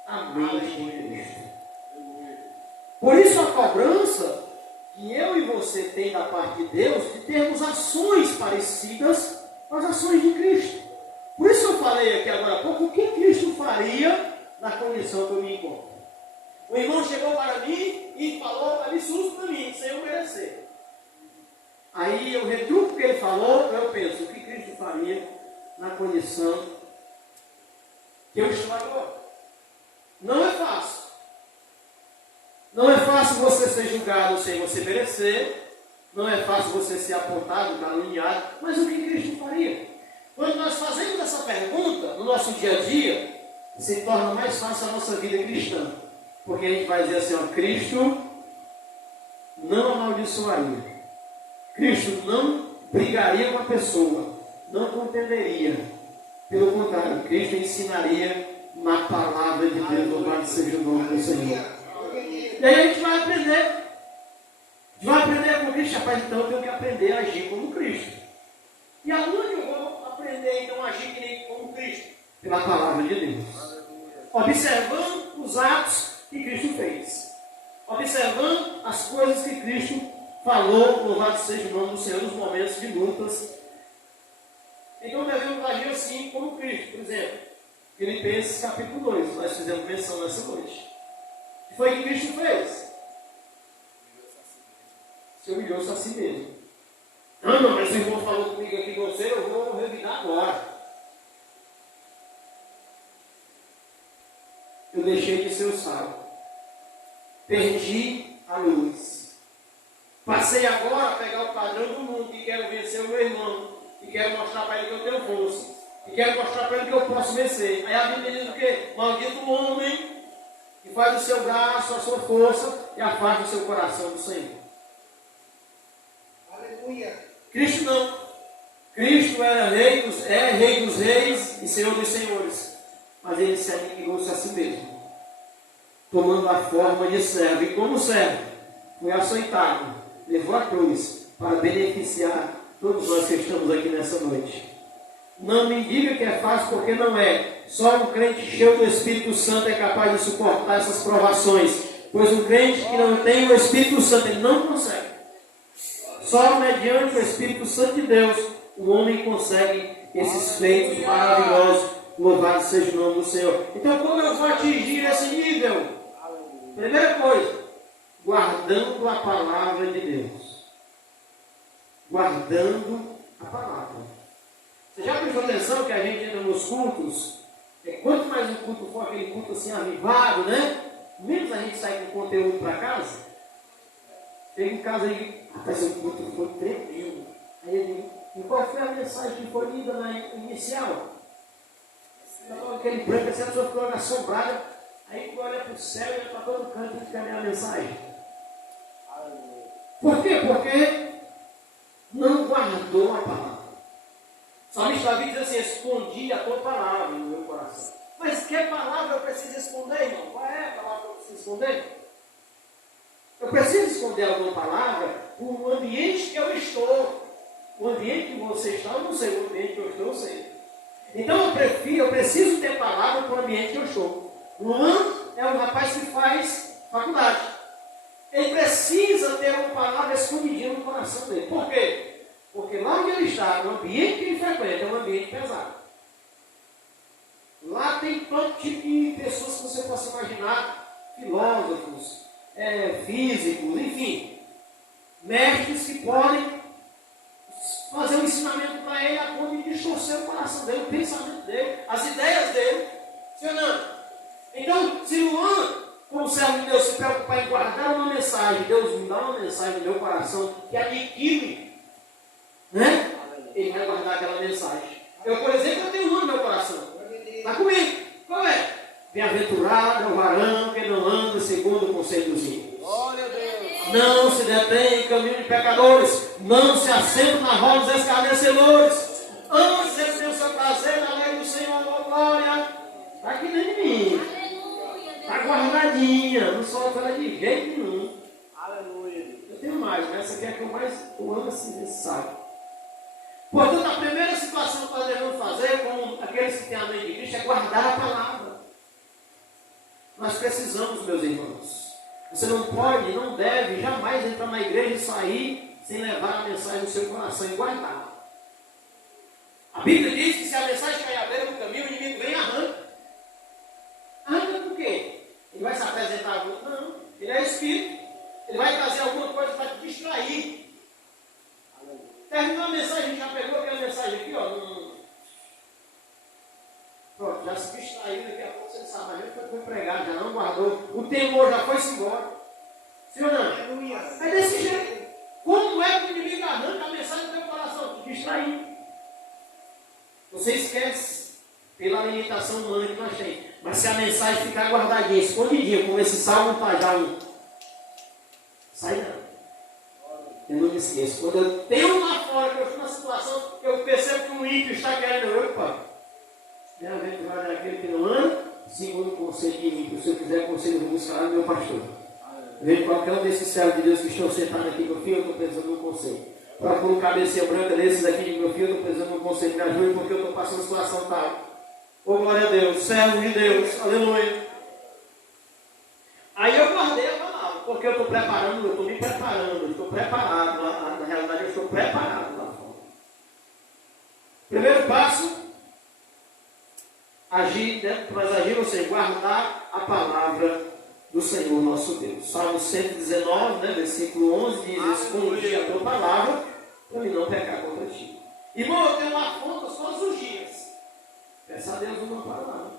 a mente de Cristo. Por isso a cobrança que eu e você tem da parte de Deus, de termos ações parecidas com as ações de Cristo. Por isso eu falei aqui agora há pouco, o que Cristo faria na condição que eu me encontro. O irmão chegou para mim e falou absurdo para mim, sem eu merecer. Aí eu retruco o que ele falou, eu penso, o que Cristo faria na condição que eu estou agora. Não é fácil. Não é fácil você ser julgado sem você merecer. Não é fácil você ser apontado, caluniado. Mas o que Cristo faria? Quando nós fazemos essa pergunta no nosso dia a dia, se torna mais fácil a nossa vida cristã. Porque a gente vai dizer assim, ó, Cristo não amaldiçoaria. Cristo não brigaria com a pessoa. Não contenderia. Pelo contrário, Cristo ensinaria na palavra de Deus, louvado seja o nome do Senhor. E aí a gente vai aprender. A gente vai aprender com Cristo. Rapaz, então eu tenho que aprender a agir como Cristo. E aonde eu vou aprender então a agir que nem como Cristo? Pela palavra de Deus. Observando os atos que Cristo fez. Observando as coisas que Cristo falou, louvado seja o nome do Senhor, nos momentos de lutas. Então devemos agir assim como Cristo. Por exemplo, Filipenses capítulo 2, nós fizemos menção nessa noite. O que foi que Cristo fez? Se humilhou-se a si mesmo. Não, mas o irmão falou comigo aqui, você, eu vou revidar agora. Eu deixei de ser o sal. Perdi a luz. Passei agora a pegar o padrão do mundo e quero vencer o meu irmão. E quero mostrar para ele que eu tenho força. E quero mostrar para ele que eu posso vencer. Aí a Bíblia diz o quê? Maldito o homem que faz do seu braço a sua força e afasta o seu coração do Senhor. Aleluia. Cristo não. Cristo era rei dos reis e Senhor dos senhores. Mas ele se aniquilou-se a si mesmo, tomando a forma de servo. E como servo, foi açoitado, levou a cruz para beneficiar todos nós que estamos aqui nessa noite. Não me diga que é fácil, porque não é. Só um crente cheio do Espírito Santo é capaz de suportar essas provações. Pois um crente que não tem o Espírito Santo, ele não consegue. Só mediante o Espírito Santo de Deus, o homem consegue esses feitos maravilhosos. Louvado seja o nome do Senhor. Então, como eu vou atingir esse nível? Primeira coisa, guardando a palavra de Deus. Guardando a palavra. Você já prestou atenção que a gente entra nos cultos? Quanto mais o culto for aquele culto assim avivado, né? Menos a gente sai com conteúdo para casa. Chega em casa e rapaz, o culto foi tremendo. Aí eu digo, e qual foi a mensagem que foi lida na inicial? Aquele branco, assim, a pessoa ficou assombrada. Aí tu olha para o céu e olha para todo canto e cadê a mensagem? Por quê? Porque não guardou a palavra. O salmista Davi diz assim, escondi a tua palavra no meu coração. Mas que palavra eu preciso esconder, irmão? Qual é a palavra que eu preciso esconder? Eu preciso esconder alguma palavra por um ambiente que eu estou. O ambiente que você está, eu não sei. O ambiente que eu estou, eu sei. Então eu preciso ter palavra para o ambiente que eu estou. Luan é um rapaz que faz faculdade. Ele precisa ter uma palavra escondidinha no coração dele. Por quê? Porque lá onde ele está, o ambiente que ele frequenta é um ambiente pesado. Lá tem todo tipo de pessoas que você possa imaginar, filósofos, físicos, enfim, mestres que podem fazer um ensinamento para ele a ponto de distorcer o coração dele, o pensamento dele, as ideias dele. Sim ou não? Então, se Luan, como servo de Deus, se preocupar em guardar uma mensagem, Deus me dá uma mensagem no meu coração que adquire, né? Ele vai guardar aquela mensagem. Eu, por exemplo, eu tenho Luan no meu coração. Está comigo. Qual é? Bem-aventurado é o varão que não anda segundo o conselho dos ímpios. Glória a Deus. Não se detém em caminho de pecadores. Não se assenta na roda dos escarnecedores. Antes ele tem o seu prazer na lei do Senhor. Oh, glória. Está aqui dentro de mim. Está guardadinha. Não solta ela de jeito nenhum. Aleluia. Eu tenho mais, mas essa aqui é a que eu mais amo assim, nesse saco. Portanto, a primeira situação que nós devemos fazer, como aqueles que têm a mente de Cristo, é guardar a palavra. Nós precisamos, meus irmãos. Você não pode, não deve jamais entrar na igreja e sair sem levar a mensagem no seu coração e guardar. A Bíblia diz que se a mensagem cair à beira do caminho, o inimigo vem e arranca. Arranca por quê? Ele vai se apresentar a você? Não. Ele é espírito. Ele vai trazer alguma coisa para te distrair. Terminou a mensagem, a gente já pegou aquela mensagem aqui, ó. Pronto, já se distraiu, daqui a pouco você sabe, a gente foi pregar, já não guardou. O temor já foi-se embora. Sim ou não? É desse jeito. Como é que o inimigo arranca a mensagem do teu coração? Te distrair. Você esquece pela limitação humana que nós temos. Mas se a mensagem ficar guardadinha, escondidinha, como esse salmo para já sai não. Eu não me esqueço. Quando eu tenho lá fora, que eu estou numa situação que eu percebo que um ímpio está querendo, opa, bem-aventurado é aquele que não anda segundo o conselho de ímpio. Se eu quiser conselho, eu vou buscar no meu pastor. Vejo qualquer um desses servos de Deus que estão sentados aqui, meu filho, eu estou precisando de um conselho. Procura um cabecinha branca desses aqui de meu filho, eu estou precisando de um conselho, me ajude porque eu estou passando situação tal. Oh, glória a Deus, servo de Deus, aleluia. Aí eu guardei a palavra, porque eu estou preparando, eu estou me preparando, eu estou preparado, na realidade eu estou preparado lá fora. Primeiro passo, agir, né? Mas agir, ou seja, guardar a palavra do Senhor nosso Deus. Salmo 119, né, versículo 11 diz: escondi a tua palavra para me não pecar contra ti. Irmão, eu tenho uma fonte todos os dias. Peça a Deus uma palavra.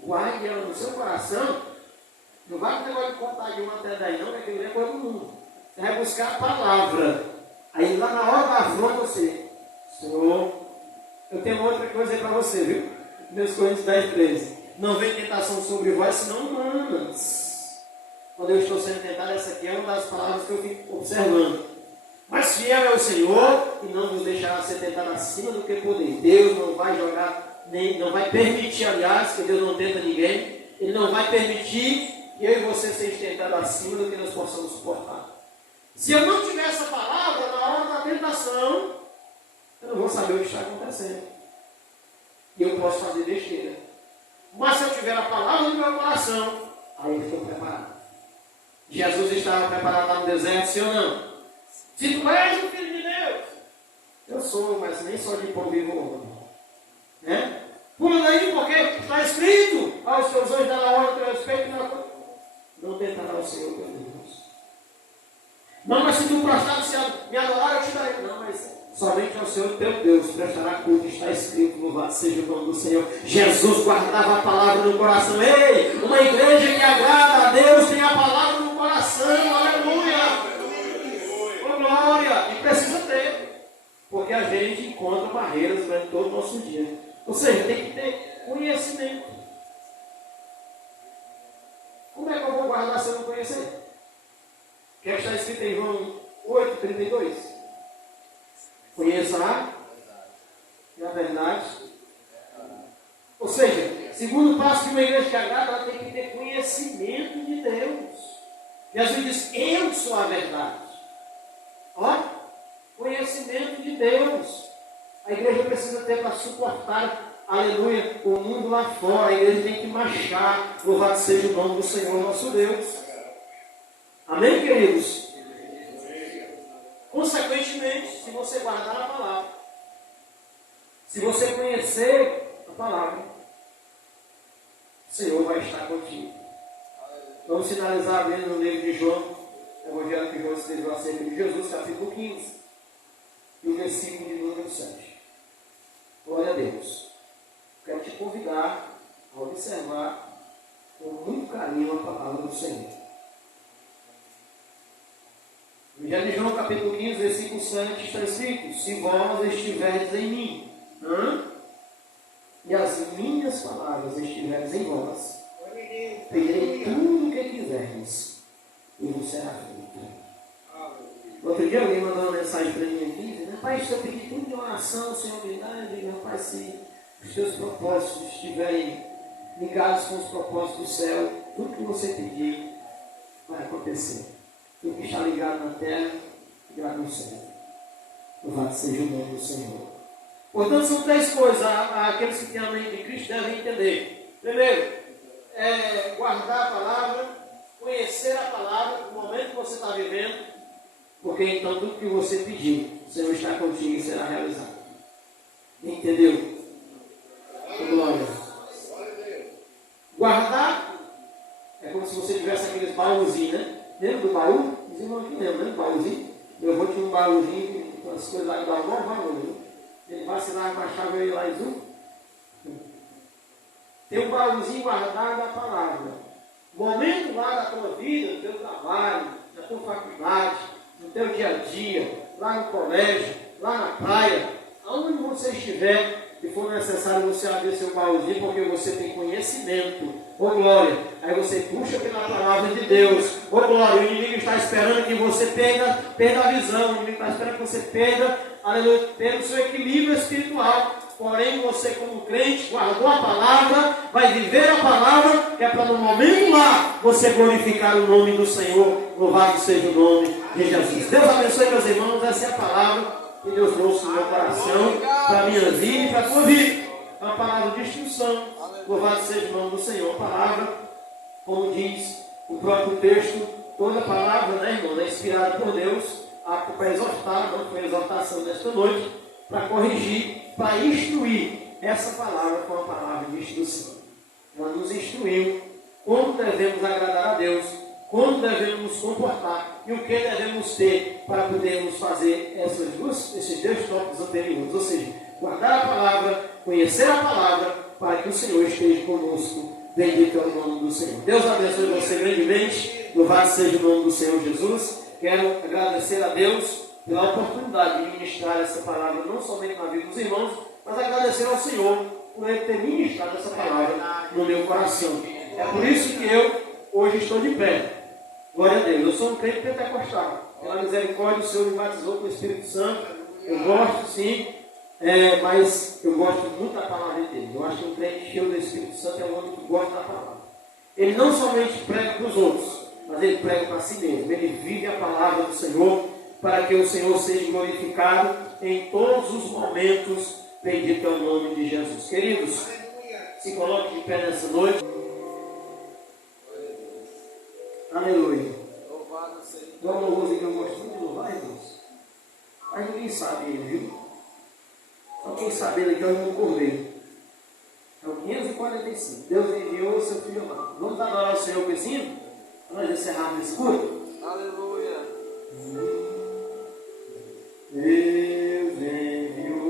Guarde ela no seu coração. Não vai com o negócio de contar de 1 até 10, não, que aquilo é coisa do mundo. Você vai buscar a palavra. Aí lá na hora da afronta você, Senhor, eu tenho outra coisa aí para você, viu? Meus Coríntios 10, 13. Não vem tentação sobre vós, senão humanas. Quando eu estou sendo tentado, essa aqui é uma das palavras que eu fico observando. Mas fiel é o Senhor e não nos deixará ser tentado acima do que poder. Deus não vai jogar, nem não vai permitir, aliás, que Deus não tenta ninguém. Ele não vai permitir que eu e você sejam tentados acima do que nós possamos suportar. Se eu não tiver essa palavra, na hora da tentação, eu não vou saber o que está acontecendo. E eu posso fazer besteira. Mas se eu tiver a palavra no meu coração, aí eu estou preparado. Jesus estava preparado lá no deserto, sim ou não? Se tu és o Filho de Deus, eu sou, mas nem só de pão vivo o homem. Né? Pula daí, porque está escrito: aos teus olhos dará hora do teu respeito, não tentará o Senhor teu Deus. Não, mas se tu prostrar me adorar, eu te darei. Não, mas somente ao Senhor teu Deus prestará culto. Está escrito: louvado seja o nome do Senhor. Jesus guardava a palavra no coração. Ei, uma igreja que agrada a Deus tem a palavra no coração. Aleluia! Oh, glória! E precisa ter, porque a gente encontra barreiras durante todo o nosso dia. Ou seja, tem que ter conhecimento. Como é que eu vou guardar se eu não conhecer? O que é que está escrito em João 8:32? Conheça a verdade. Ou seja, segundo passo de uma igreja que agrada, ela tem que ter conhecimento de Deus. Jesus diz: eu sou a verdade. Ó, conhecimento de Deus. A igreja precisa ter para suportar, aleluia, o mundo lá fora. A igreja tem que marchar. Louvado seja o nome do Senhor nosso Deus. Amém, queridos? Consequentemente, se você guardar a palavra, se você conhecer a palavra, o Senhor vai estar contigo. Vamos finalizar vendo no livro de João, o Evangelho que João escreveu acerca de Jesus, capítulo 15, e o versículo de número 7. Glória a Deus. Quero te convidar a observar com muito carinho a palavra do Senhor. Evangelho de João, capítulo 15, versículo 7, está escrito: se vós estiverdes em mim, e as minhas palavras estiverem em vós, pedirei tudo o que quisermos e vos será feito. Outro dia alguém mandou uma mensagem para mim aqui, dizendo: Pai, se eu pedir tudo de oração, o Senhor me dá. Eu digo: Pai, se os teus propósitos estiverem ligados com os propósitos do céu, tudo que você pedir vai acontecer. Tudo que está ligado na terra, ligado no céu. Louvado seja o nome do Senhor. Portanto, são 3 coisas aqueles que têm a mente de Cristo devem entender. Primeiro, guardar a palavra, conhecer a palavra no momento que você está vivendo, porque então tudo que você pedir, o Senhor está contigo e será realizado. Entendeu? Glória. Guardar é como se você tivesse aqueles baúzinhos, né? Lembra do baú? Os irmãos aqui lembram, né? Do baúzinho. Meu avô tinha um baúzinho com as coisas lá que davam um bom valor, né? Ele vacilava, baixava, eu ia lá e zoom. Tem um baúzinho guardado da palavra. Momento lá da tua vida, no teu trabalho, na tua faculdade, no teu dia a dia, lá no colégio, lá na praia, aonde você estiver, se for necessário você abrir seu baúzinho, porque você tem conhecimento. Ô glória! Aí você puxa pela palavra de Deus. Ô glória! O inimigo está esperando que você perda a visão. O inimigo está esperando que você perda o seu equilíbrio espiritual. Porém, você como crente, guardou a palavra, vai viver a palavra, que é para no momento lá, você glorificar o nome do Senhor. Louvado seja o nome de Jesus. Deus abençoe, meus irmãos. Essa é a palavra que Deus trouxe no meu coração, para a minha vida e para a tua vida. É uma palavra de instrução. Louvado seja o nome do Senhor. A palavra, como diz o próprio texto, toda palavra, né, irmão, é inspirada por Deus para exortar, não foi a exortação desta noite, para corrigir, para instruir. Essa palavra foi uma palavra de instrução. Ela nos instruiu como devemos agradar a Deus, como devemos nos comportar e o que devemos ter para podermos fazer esses 2 tópicos anteriores. Ou seja, guardar a palavra, conhecer a palavra, para que o Senhor esteja conosco. Bendito é o nome do Senhor. Deus abençoe você grandemente. Louvado seja o nome do Senhor Jesus. Quero agradecer a Deus pela oportunidade de ministrar essa palavra, não somente na vida dos irmãos, mas agradecer ao Senhor por Ele ter ministrado essa palavra no meu coração. É por isso que eu hoje estou de pé. Glória a Deus. Eu sou um crente pentecostal. Pela misericórdia, o Senhor me batizou com o Espírito Santo. Eu gosto, sim, mas eu gosto muito da palavra de Deus. Eu acho que um crente cheio do Espírito Santo é um homem que gosta da palavra. Ele não somente prega para os outros, mas ele prega para si mesmo. Ele vive a palavra do Senhor para que o Senhor seja glorificado em todos os momentos. Bendito é o nome de Jesus. Queridos, se coloque de pé nessa noite. Aleluia. Louvado seja. Dá uma louvorzinho que eu gosto muito de louvar, irmãos. Mas ninguém sabe ele, viu? Só quem sabe ele aqui é o irmão Cordeiro. É o 545. Deus enviou o seu filho amado. Vamos adorar o Senhor com esse hino? Para nós encerrarmos esse culto? Aleluia. Deus enviou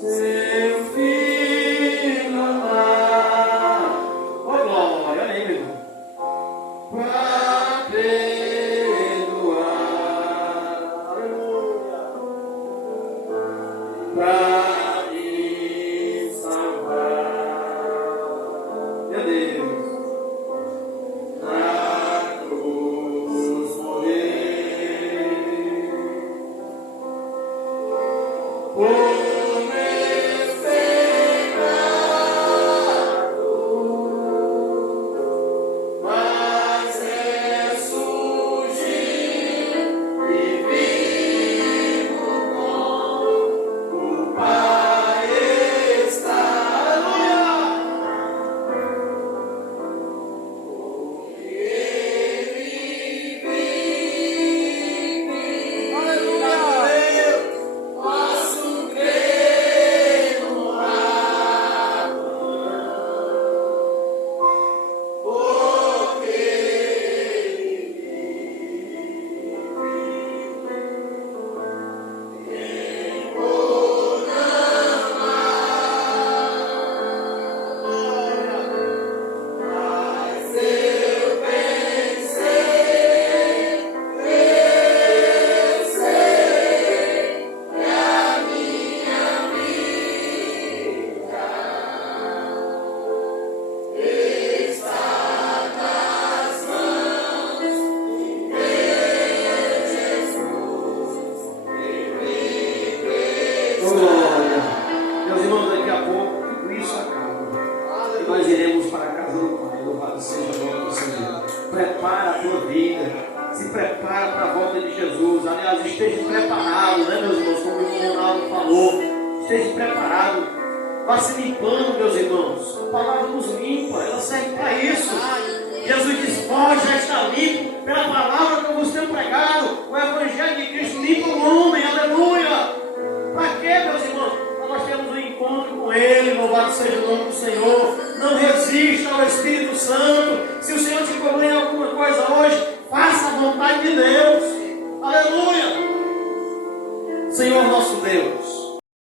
seu filho amado. Oh glória, olha aí, meu irmão. Para perdoar, aleluia, para me salvar, meu Deus. Na cruz morrer. Glória. Meus irmãos, daqui a pouco tudo isso acaba. E nós iremos para a casa do Pai. Louvado seja o nome do Senhor. Prepara a tua vida. Se prepara para a volta de Jesus. Aliás, esteja preparado, né, meus irmãos? Como o irmão Ronaldo falou. Esteja preparado. Vá se limpando, meus irmãos. A palavra nos limpa. Ela serve para isso. Jesus diz: vós já está limpo pela palavra que eu vos tenho pregado. O Evangelho de Cristo limpa o homem. Aleluia. Para quê, meus irmãos? Para nós termos um encontro com Ele. Louvado seja o nome do Senhor. Não resista ao Espírito Santo. Se o Senhor te cobrou em alguma coisa hoje, faça a vontade de Deus. Aleluia. Senhor nosso Deus,